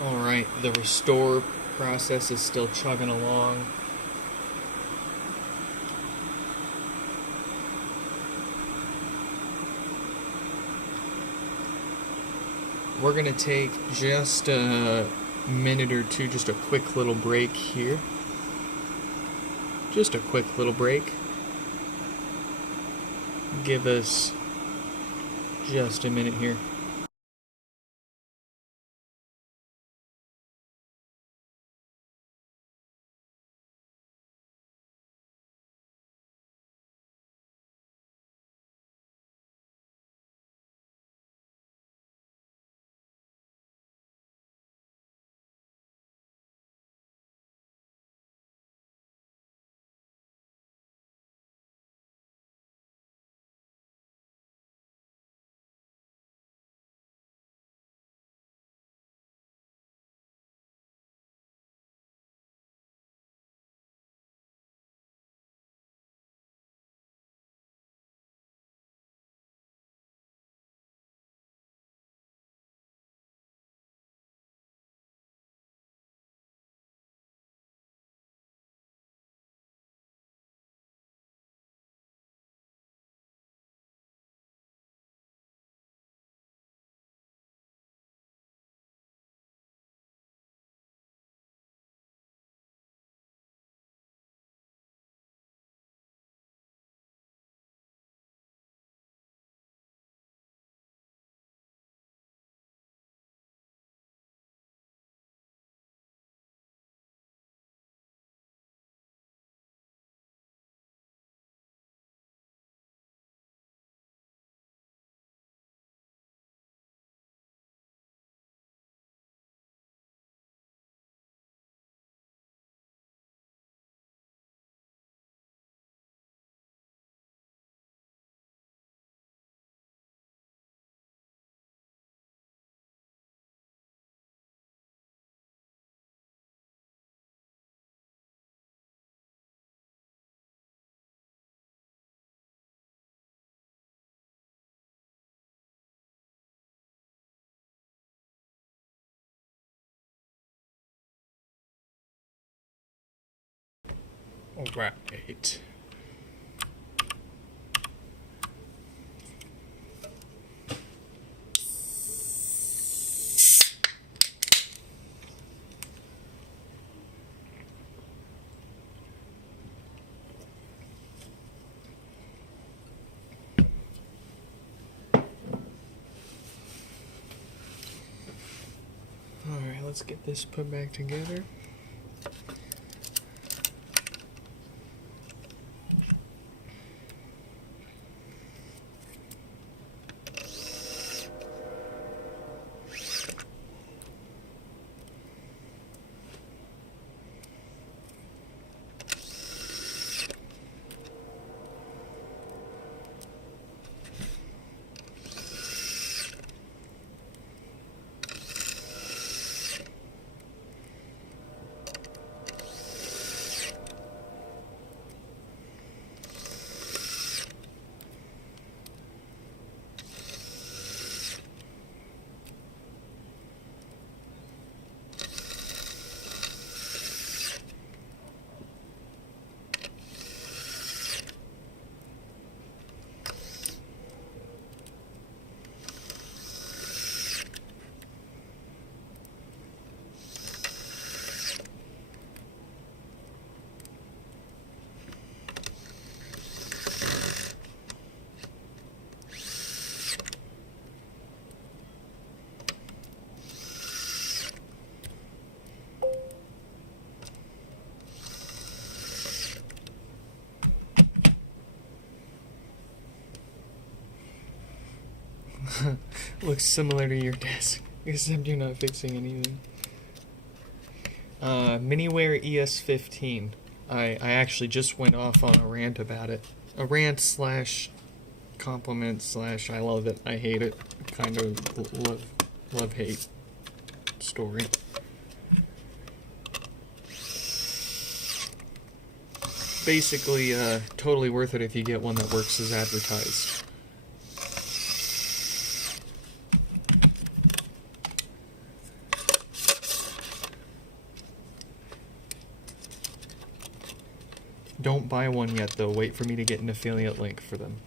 Alright, the restore process is still chugging along. We're going to take just a minute or two, just a quick little break here. Just a quick little break. Give us just a minute here. Alright. Alright, let's get this put back together. Looks similar to your desk, except you're not fixing anything. Miniware ES15. I actually just went off on a rant about it. A rant slash compliment slash I love it, I hate it, kind of love-hate story. Basically, totally worth it if you get one that works as advertised. Don't buy one yet, though. Wait for me to get an affiliate link for them.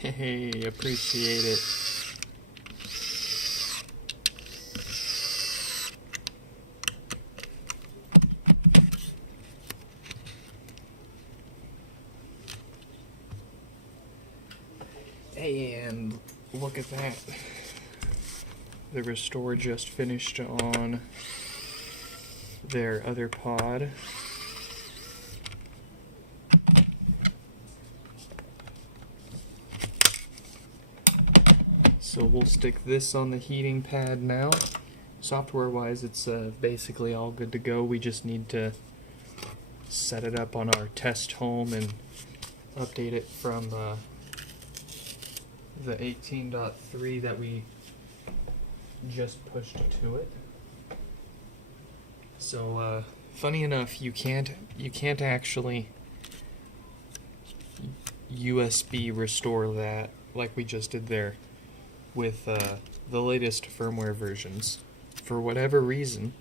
Hey, appreciate it. And look at that. The restore just finished on their other pod. So we'll stick this on the heating pad now. Software-wise, it's basically all good to go. We just need to set it up on our test home and update it from the 18.3 that we just pushed to it. So funny enough, you can't actually USB restore that like we just did there with the latest firmware versions. For whatever reason,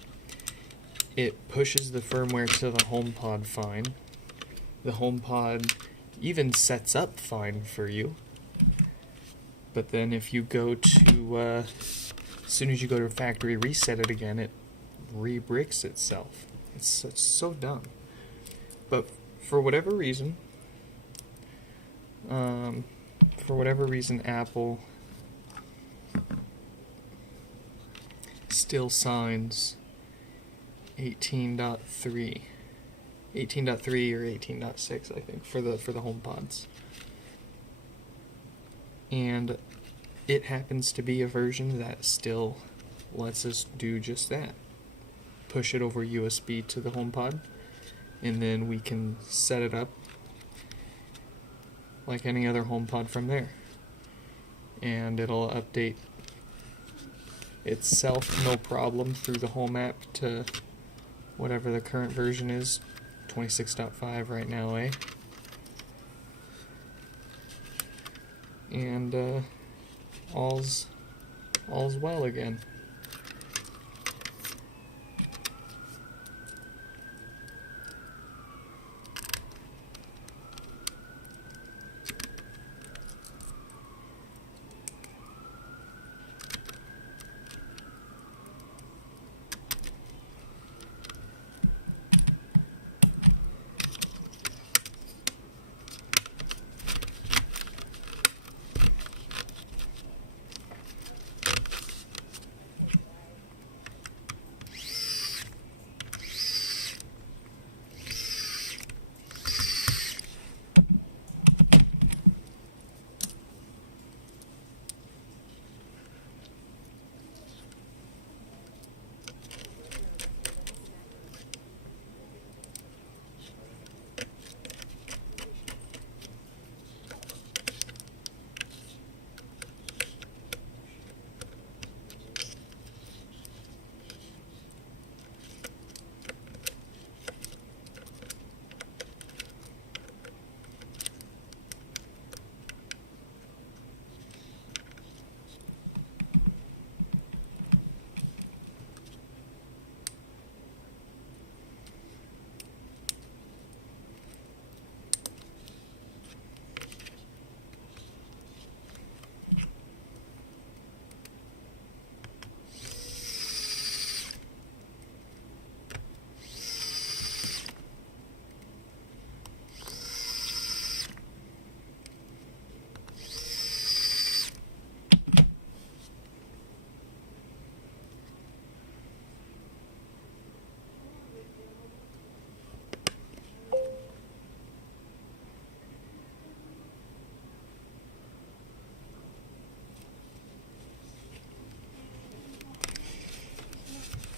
it pushes the firmware to the HomePod fine. The HomePod even sets up fine for you. But then if you go to, as soon as you go to factory reset it again, it re-bricks itself. It's so dumb. But for whatever reason, Apple still signs 18.3 or 18.6, I think, for the HomePods. And it happens to be a version that still lets us do just that. Push it over USB to the HomePod, and then we can set it up like any other HomePod from there. And it'll update itself no problem through the Home app to whatever the current version is, 26.5 right now, And all's well again.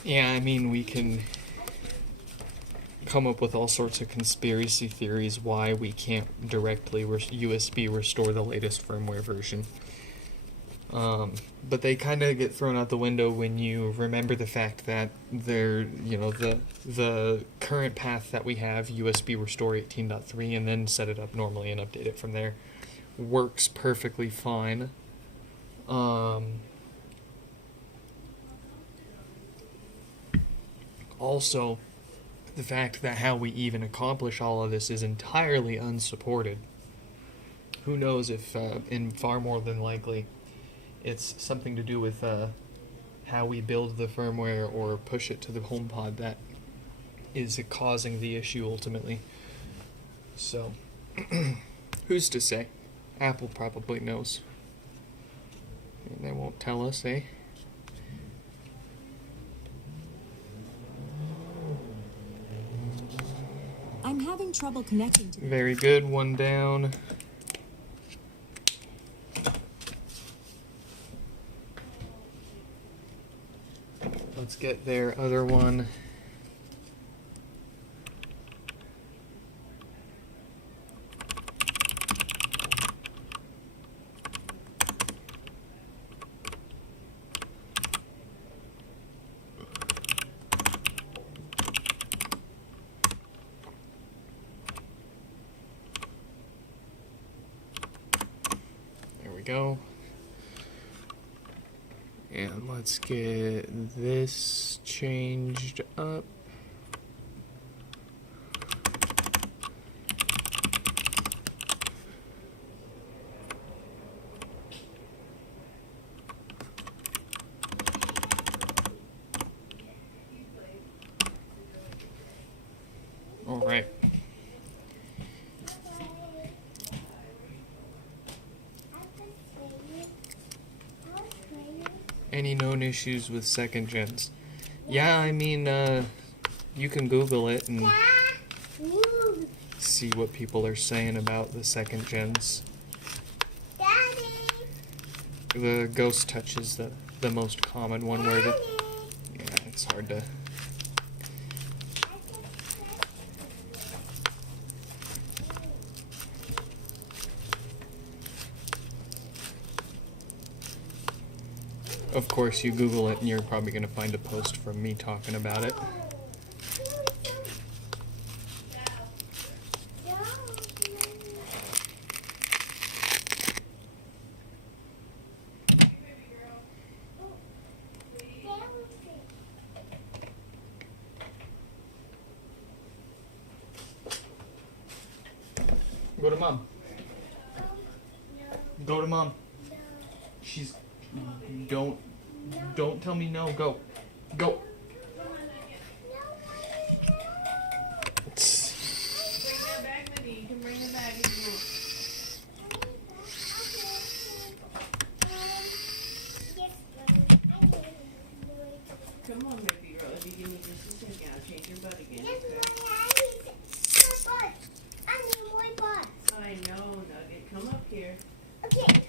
Yeah, I mean, we can come up with all sorts of conspiracy theories why we can't directly USB restore the latest firmware version. But they kind of get thrown out the window when you remember the fact that the current path that we have, USB restore 18.3, and then set it up normally and update it from there, works perfectly fine. Also, the fact that how we even accomplish all of this is entirely unsupported. Who knows if, and far more than likely, it's something to do with how we build the firmware or push it to the HomePod that is causing the issue ultimately. So, who's to say? Apple probably knows. And they won't tell us, eh? I'm having trouble connecting to. Very good, one down. Let's get their other one. There we go. And let's get this changed up. All right. Any known issues with second gens? Yeah, I mean, you can Google it and see what people are saying about the second gens. The ghost touch is the most common one where yeah, it's hard to. Of course, you Google it and you're probably going to find a post from me talking about it. Go to mom. Go to mom. She's... Don't tell me no. Go. Go. Bring that bag with you. You can bring the bag if you want. Come on, baby girl. If you give me just a second, I'll change your butt again. I know, Nugget. Come up here. Okay.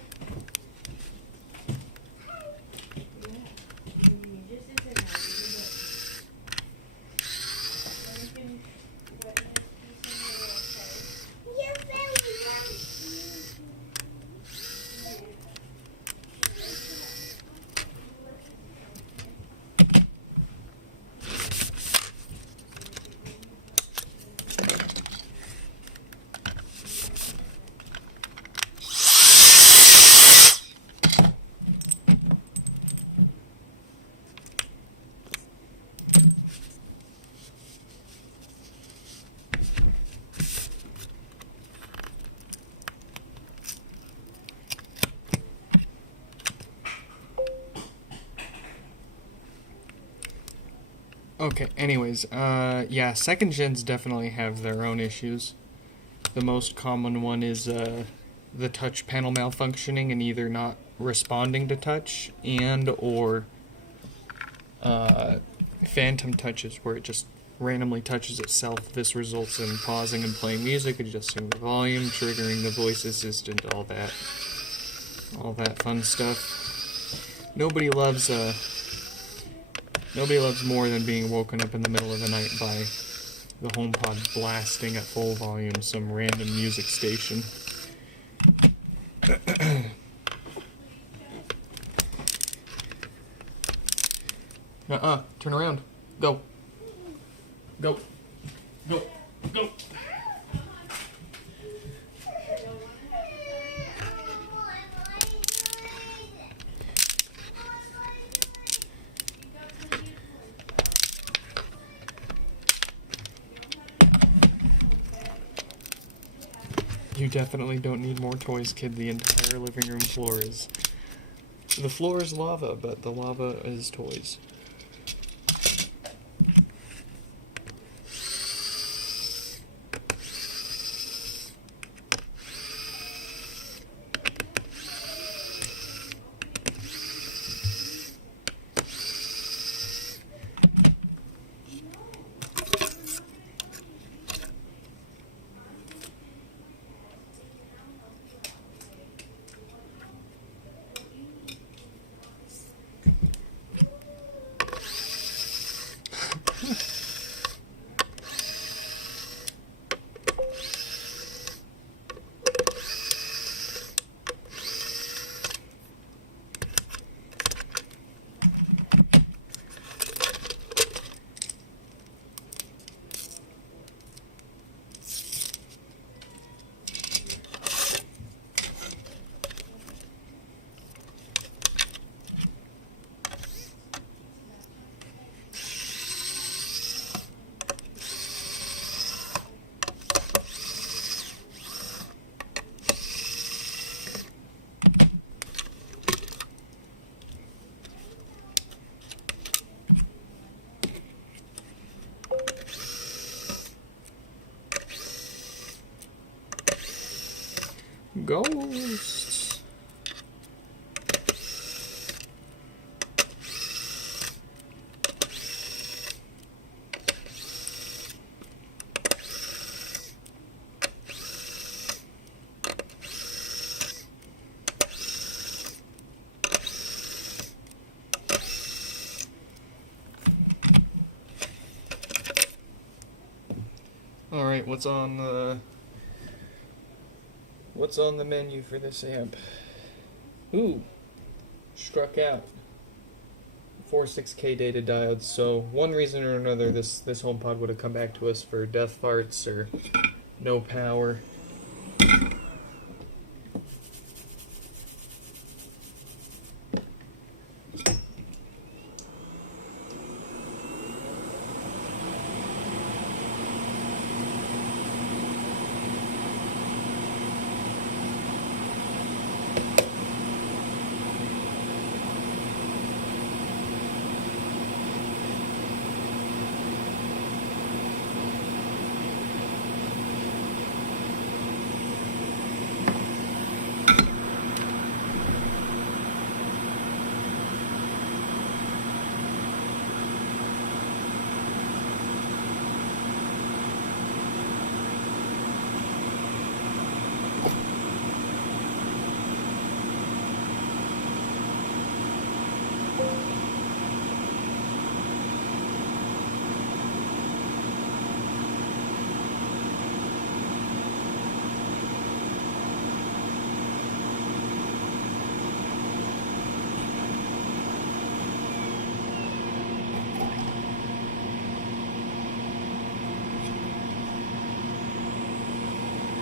Okay, anyways, yeah, second gens definitely have their own issues. The most common one is the touch panel malfunctioning and either not responding to touch or phantom touches where it just randomly touches itself. This results in pausing and playing music, adjusting the volume, triggering the voice assistant, all that fun stuff. Nobody loves Nobody loves more than being woken up in the middle of the night by the HomePod blasting at full volume some random music station. Turn around. Go. Go. Go. Go. You definitely don't need more toys, kid. The entire living room floor is... The floor is lava, but the lava is toys. Ghosts. All right, what's on the menu for this amp? Ooh, struck out. 46K data diodes. So one reason or another, this HomePod would have come back to us for death farts or no power.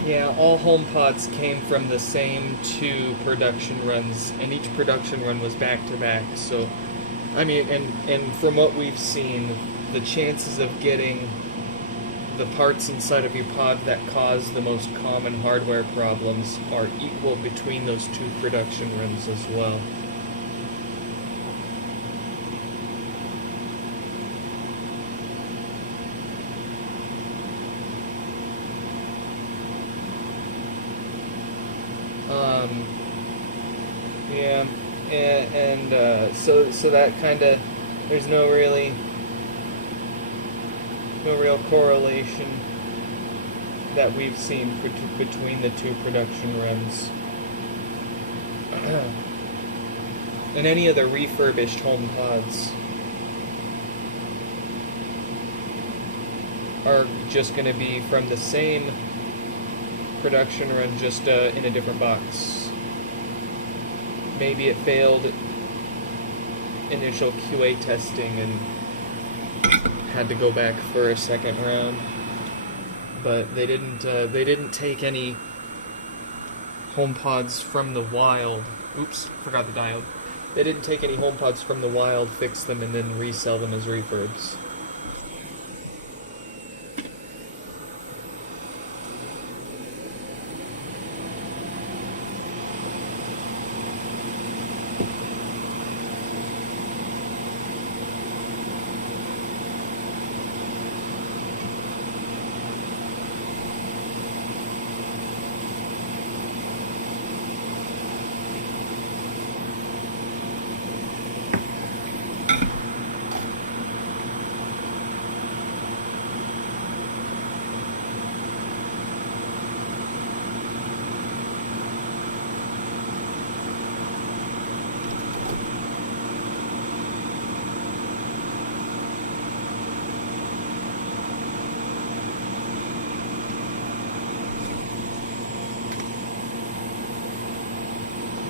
Yeah, all HomePods came from the same 2 production runs, and each production run was back-to-back, so, I mean, and from what we've seen, the chances of getting the parts inside of your pod that cause the most common hardware problems are equal between those 2 production runs as well. Yeah, and so that kind of, there's no real correlation that we've seen between the 2 production runs. And any of the refurbished HomePods are just going to be from the same production run, just in a different box. Maybe it failed initial QA testing and had to go back for a second round. But they didn't take any HomePods from the wild. Oops, forgot the diode. They didn't take any HomePods from the wild, fix them, and then resell them as refurbs.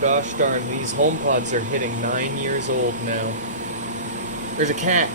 Gosh darn, these HomePods are hitting 9 years old now. There's a cat.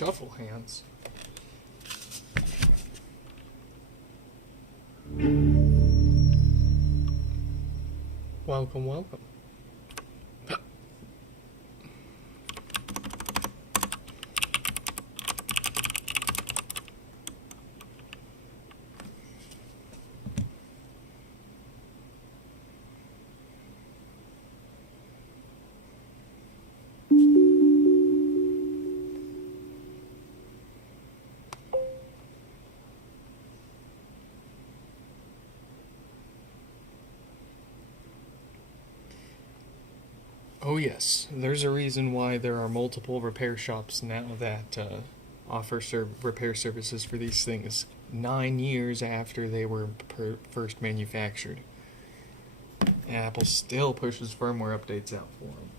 shuffle hands. Welcome, welcome. Oh yes, there's a reason why there are multiple repair shops now that offer repair services for these things 9 years after they were first manufactured. Apple still pushes firmware updates out for them.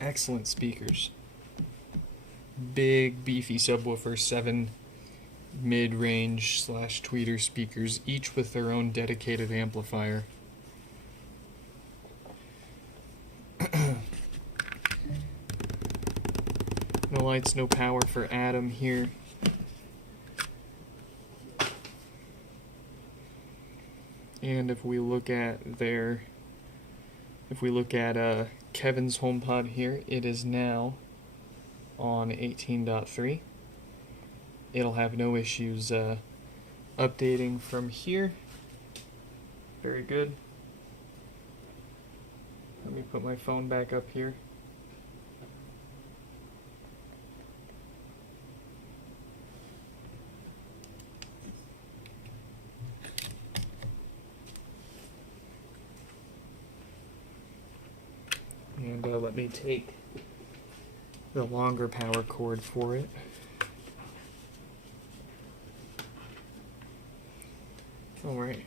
Excellent speakers. Big, beefy subwoofer, 7 mid-range / tweeter speakers, each with their own dedicated amplifier. No lights, no power for Adam here. And if we look at Kevin's HomePod here, it is now on 18.3. It'll have no issues updating from here. Very good. Let me put my phone back up here. And let me take the longer power cord for it. Alright.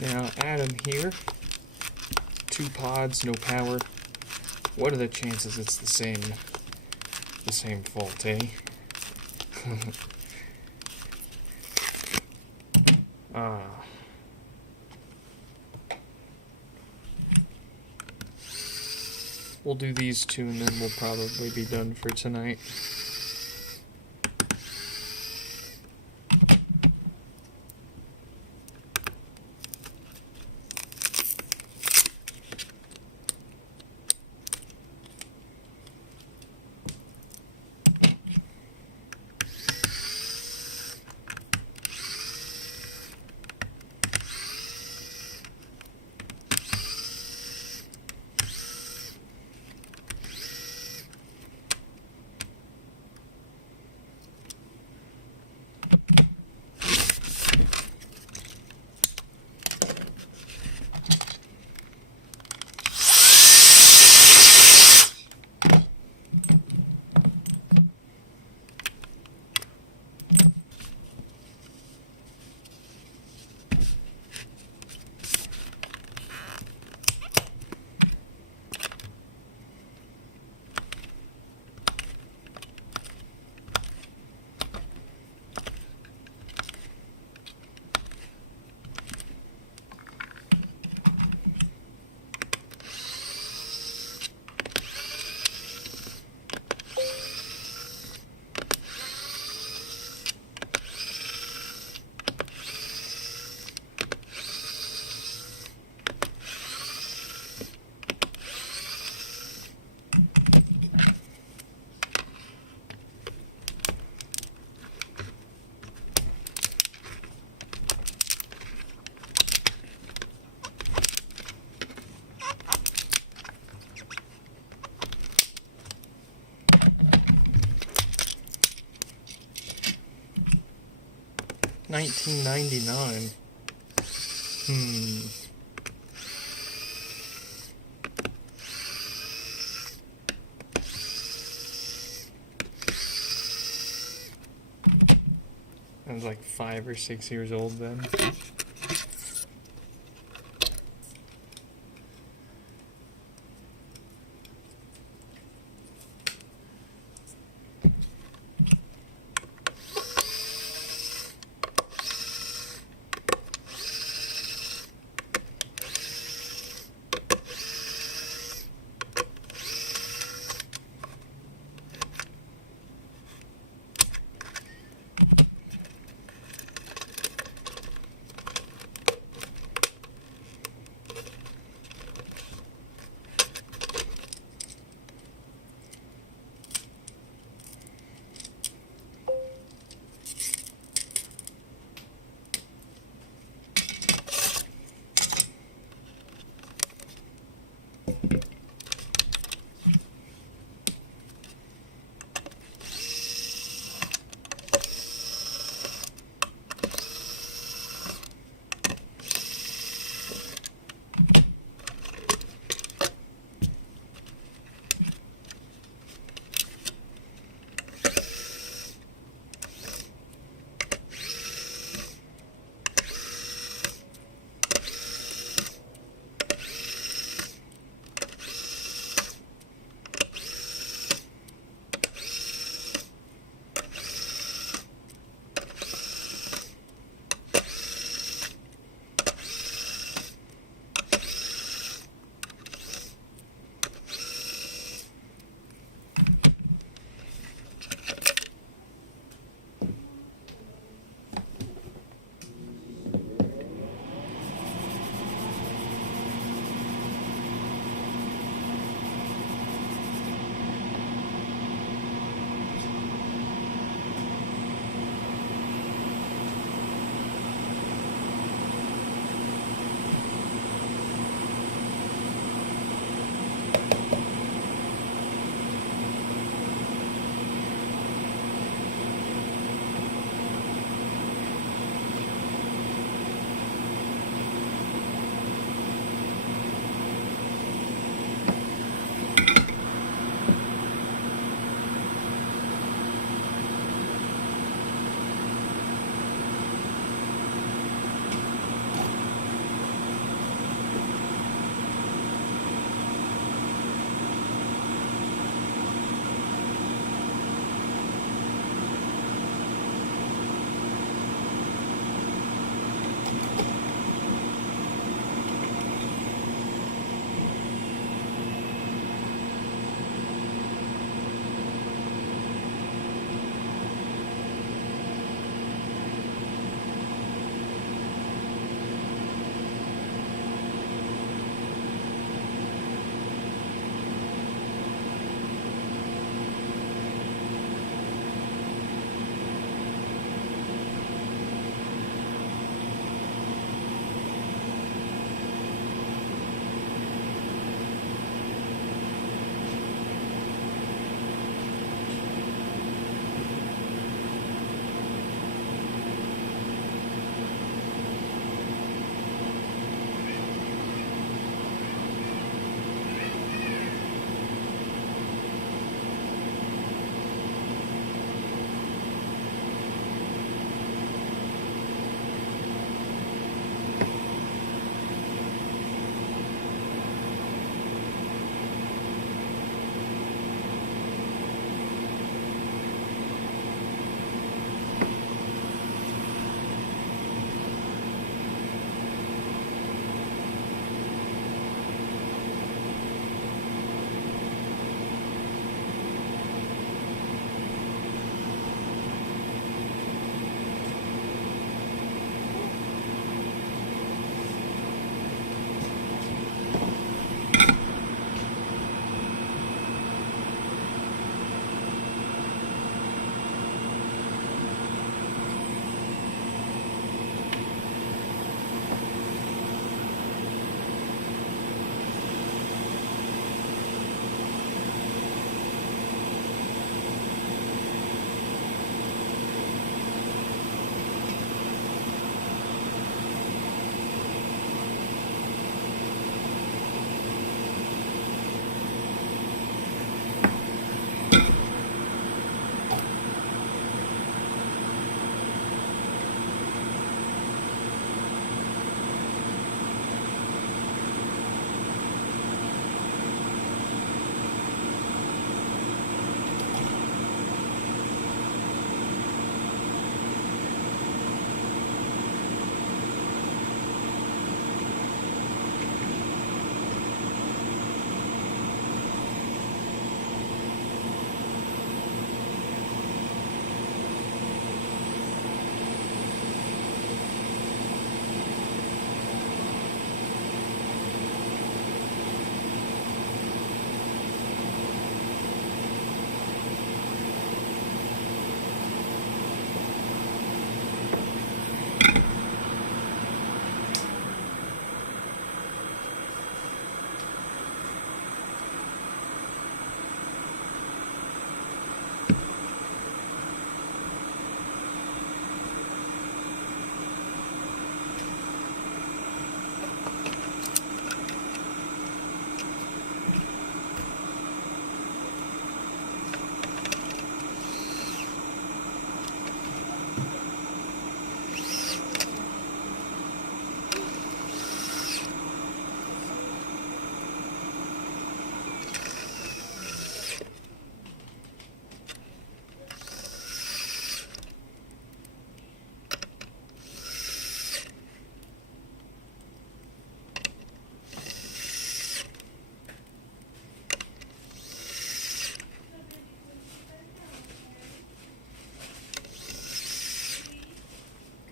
Now, Adam here, 2 pods, no power. What are the chances it's the same fault, eh? We'll do these 2 and then we'll probably be done for tonight. $19.99. I was like 5 or 6 years old then.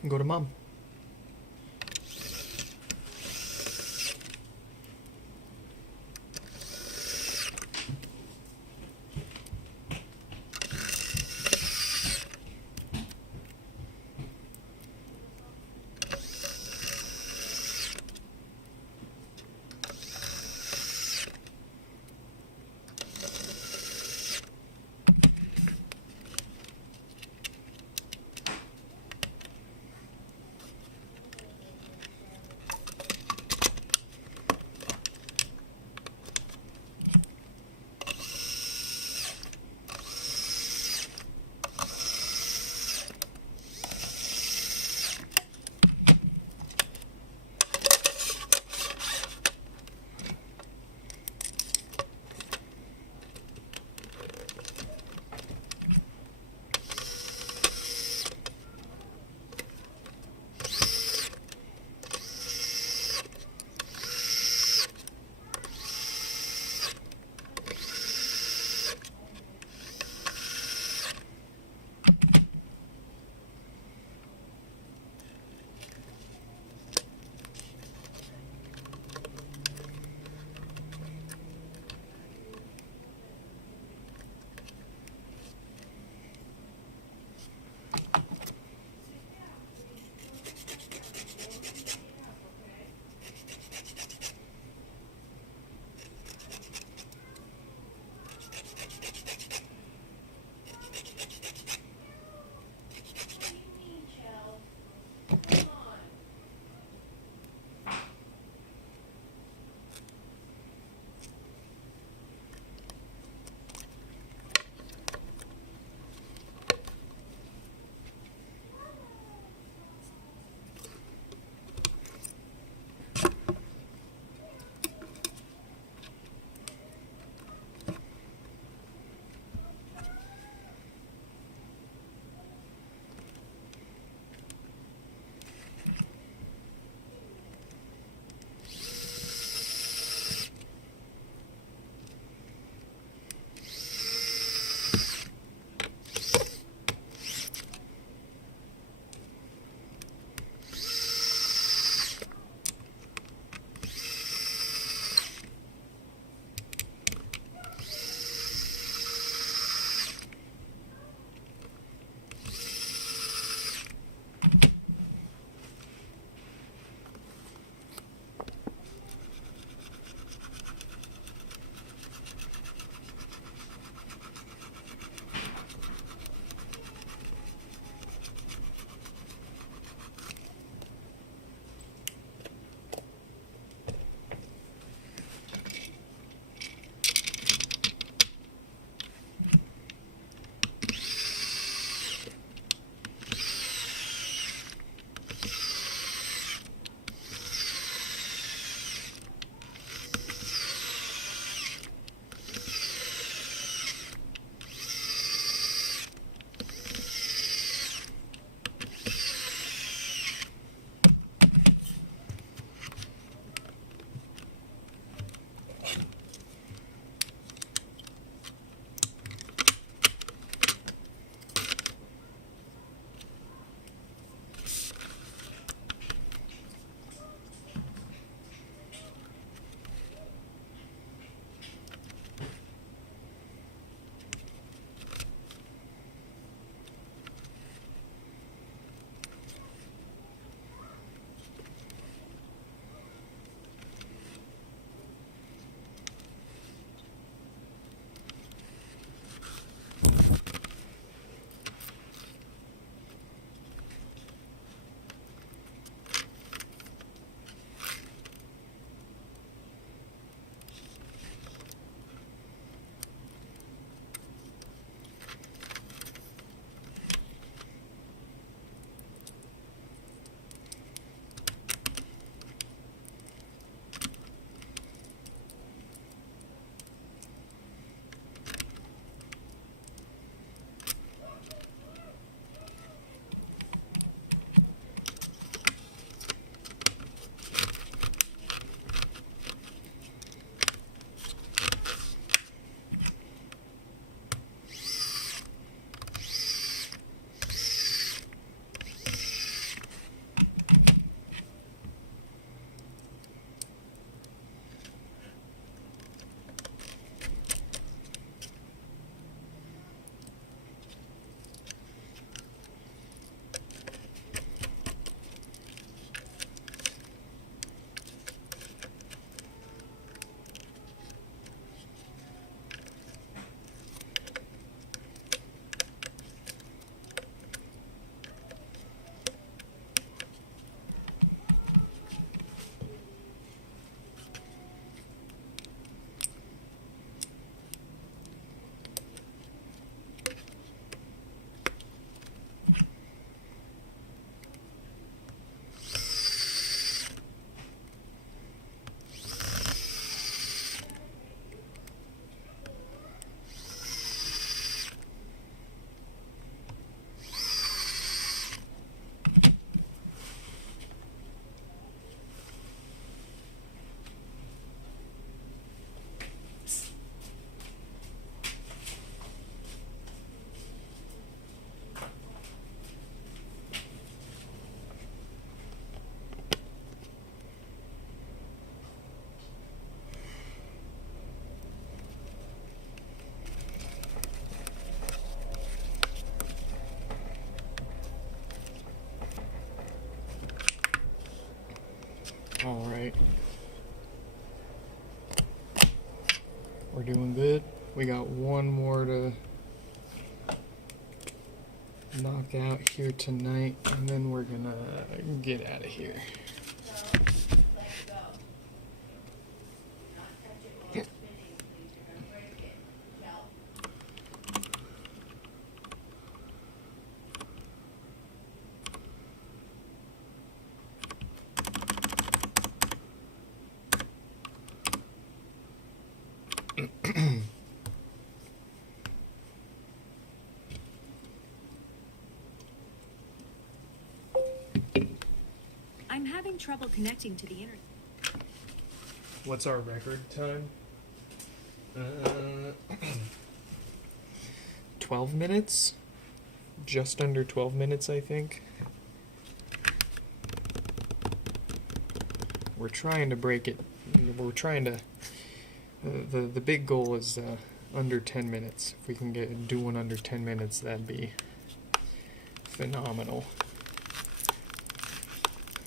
and go to Mom. Alright. We're doing good. We got one more to knock out here tonight, and then we're gonna get out of here. I'm having trouble connecting to the internet. What's our record time? 12 minutes? Just under 12 minutes, I think. We're trying to break it. We're trying to... the big goal is under 10 minutes. If we can do one under 10 minutes, that'd be phenomenal.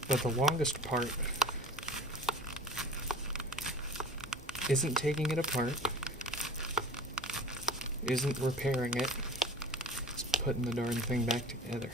But the longest part isn't taking it apart, isn't repairing it, it's putting the darn thing back together.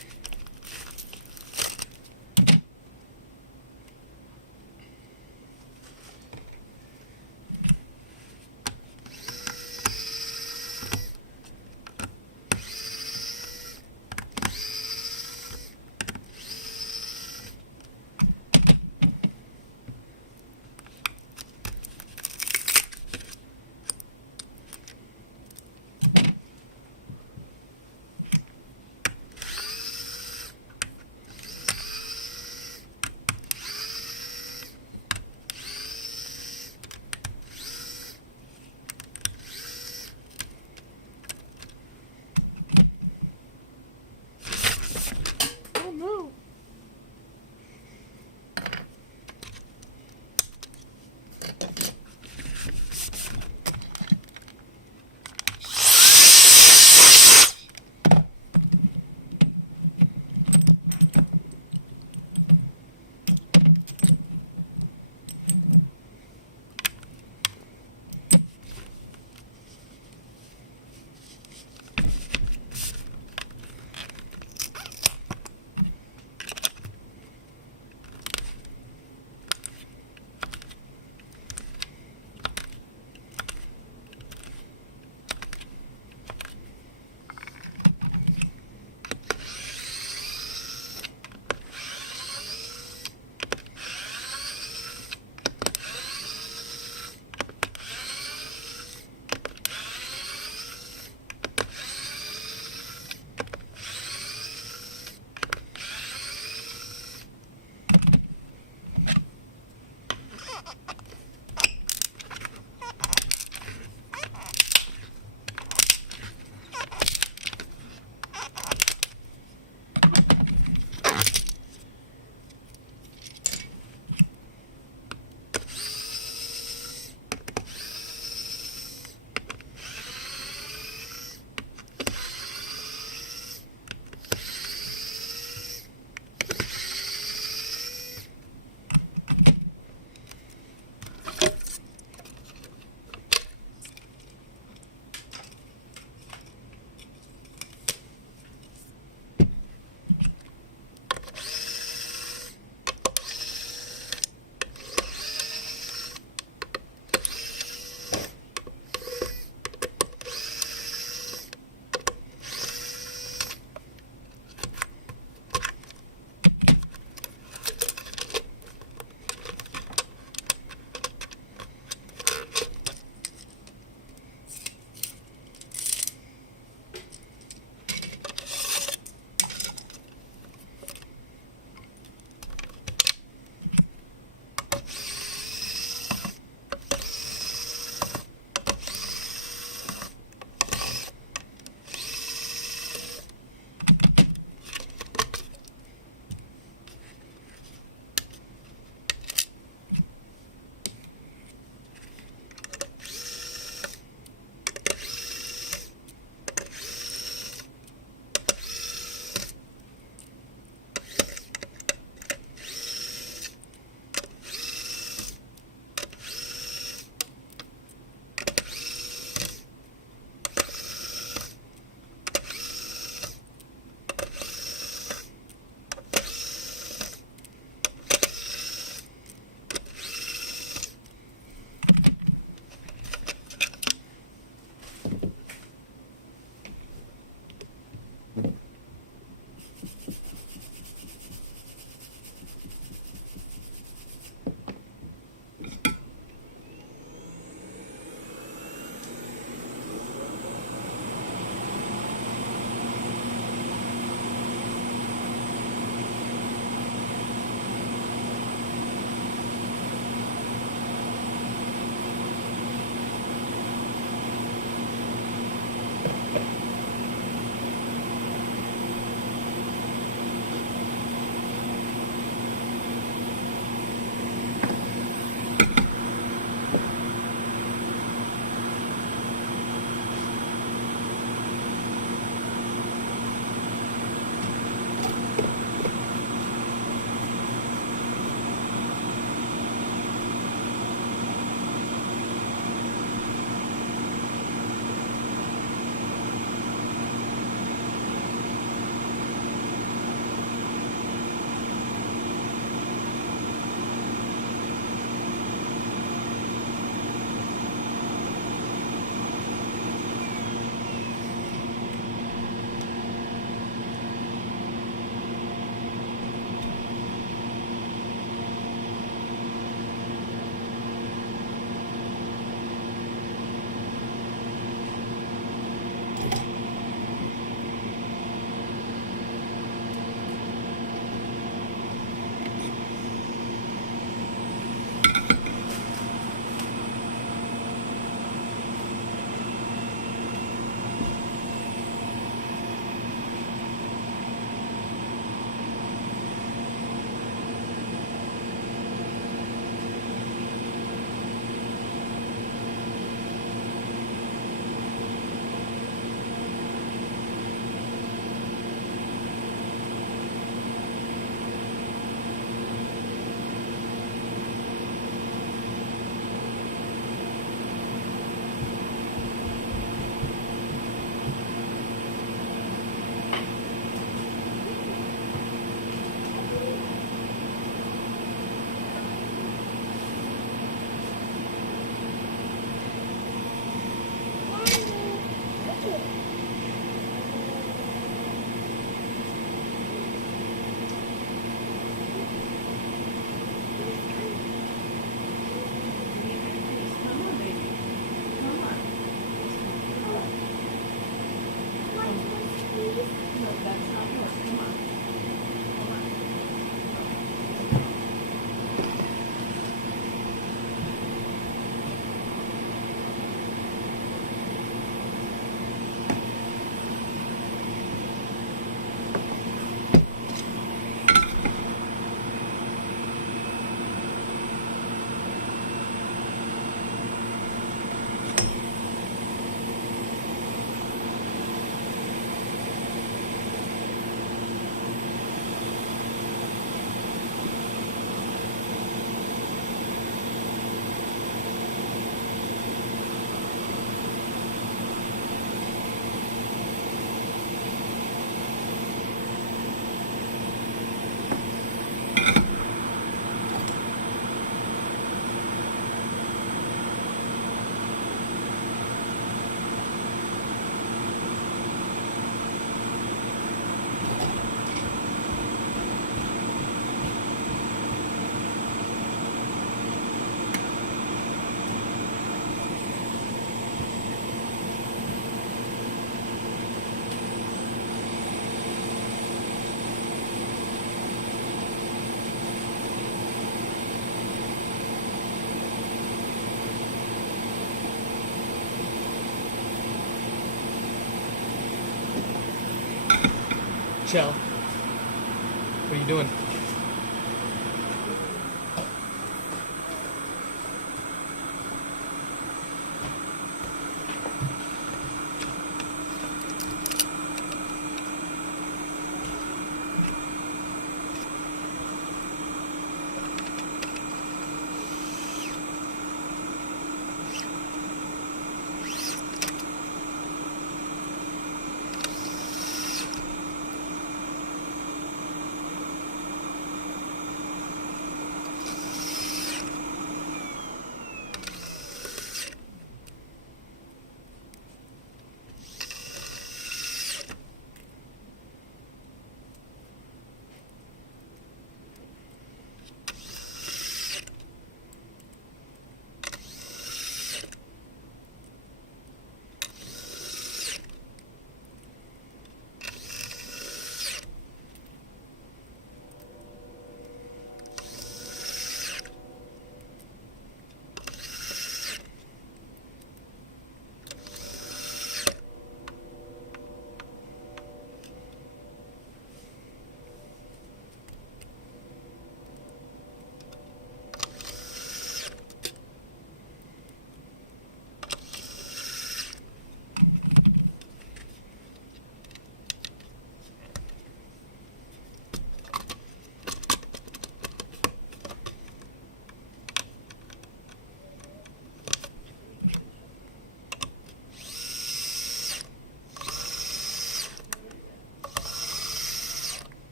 Chell. What are you doing?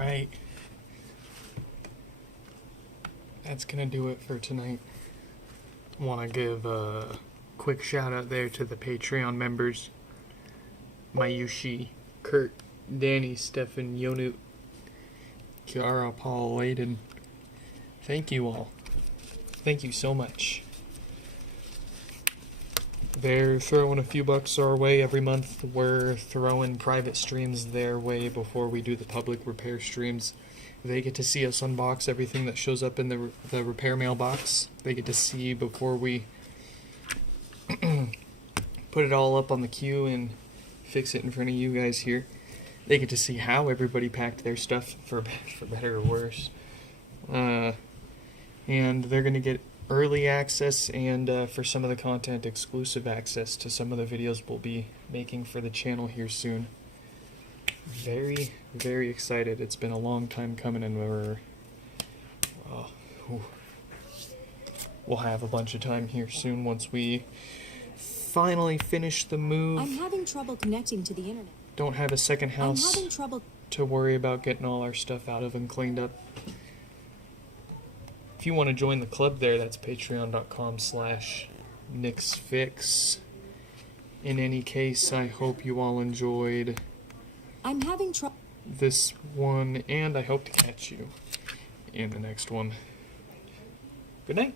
Alright. That's gonna do it for tonight. Want to give a quick shout out there to the Patreon members: Mayushi, Kurt, Danny, Stefan, Yonu, Kiara, Paul, Layden. Thank you all. Thank you so much. They're throwing a few bucks our way every month. We're throwing private streams their way before we do the public repair streams. They get to see us unbox everything that shows up in the repair mailbox. They get to see before we put it all up on the queue and fix it in front of you guys here. They get to see how everybody packed their stuff, for better or worse. And they're going to get early access and, for some of the content, exclusive access to some of the videos we'll be making for the channel here soon. Very, very excited. It's been a long time coming, and we'll have a bunch of time here soon once we finally finish the move. I'm having trouble connecting to the internet. Don't have a second house I'm having trouble to worry about getting all our stuff out of and cleaned up. If you want to join the club there, that's patreon.com/NixFix. In any case, I hope you all enjoyed I'm having trouble. this one, and I hope to catch you in the next one. Good night.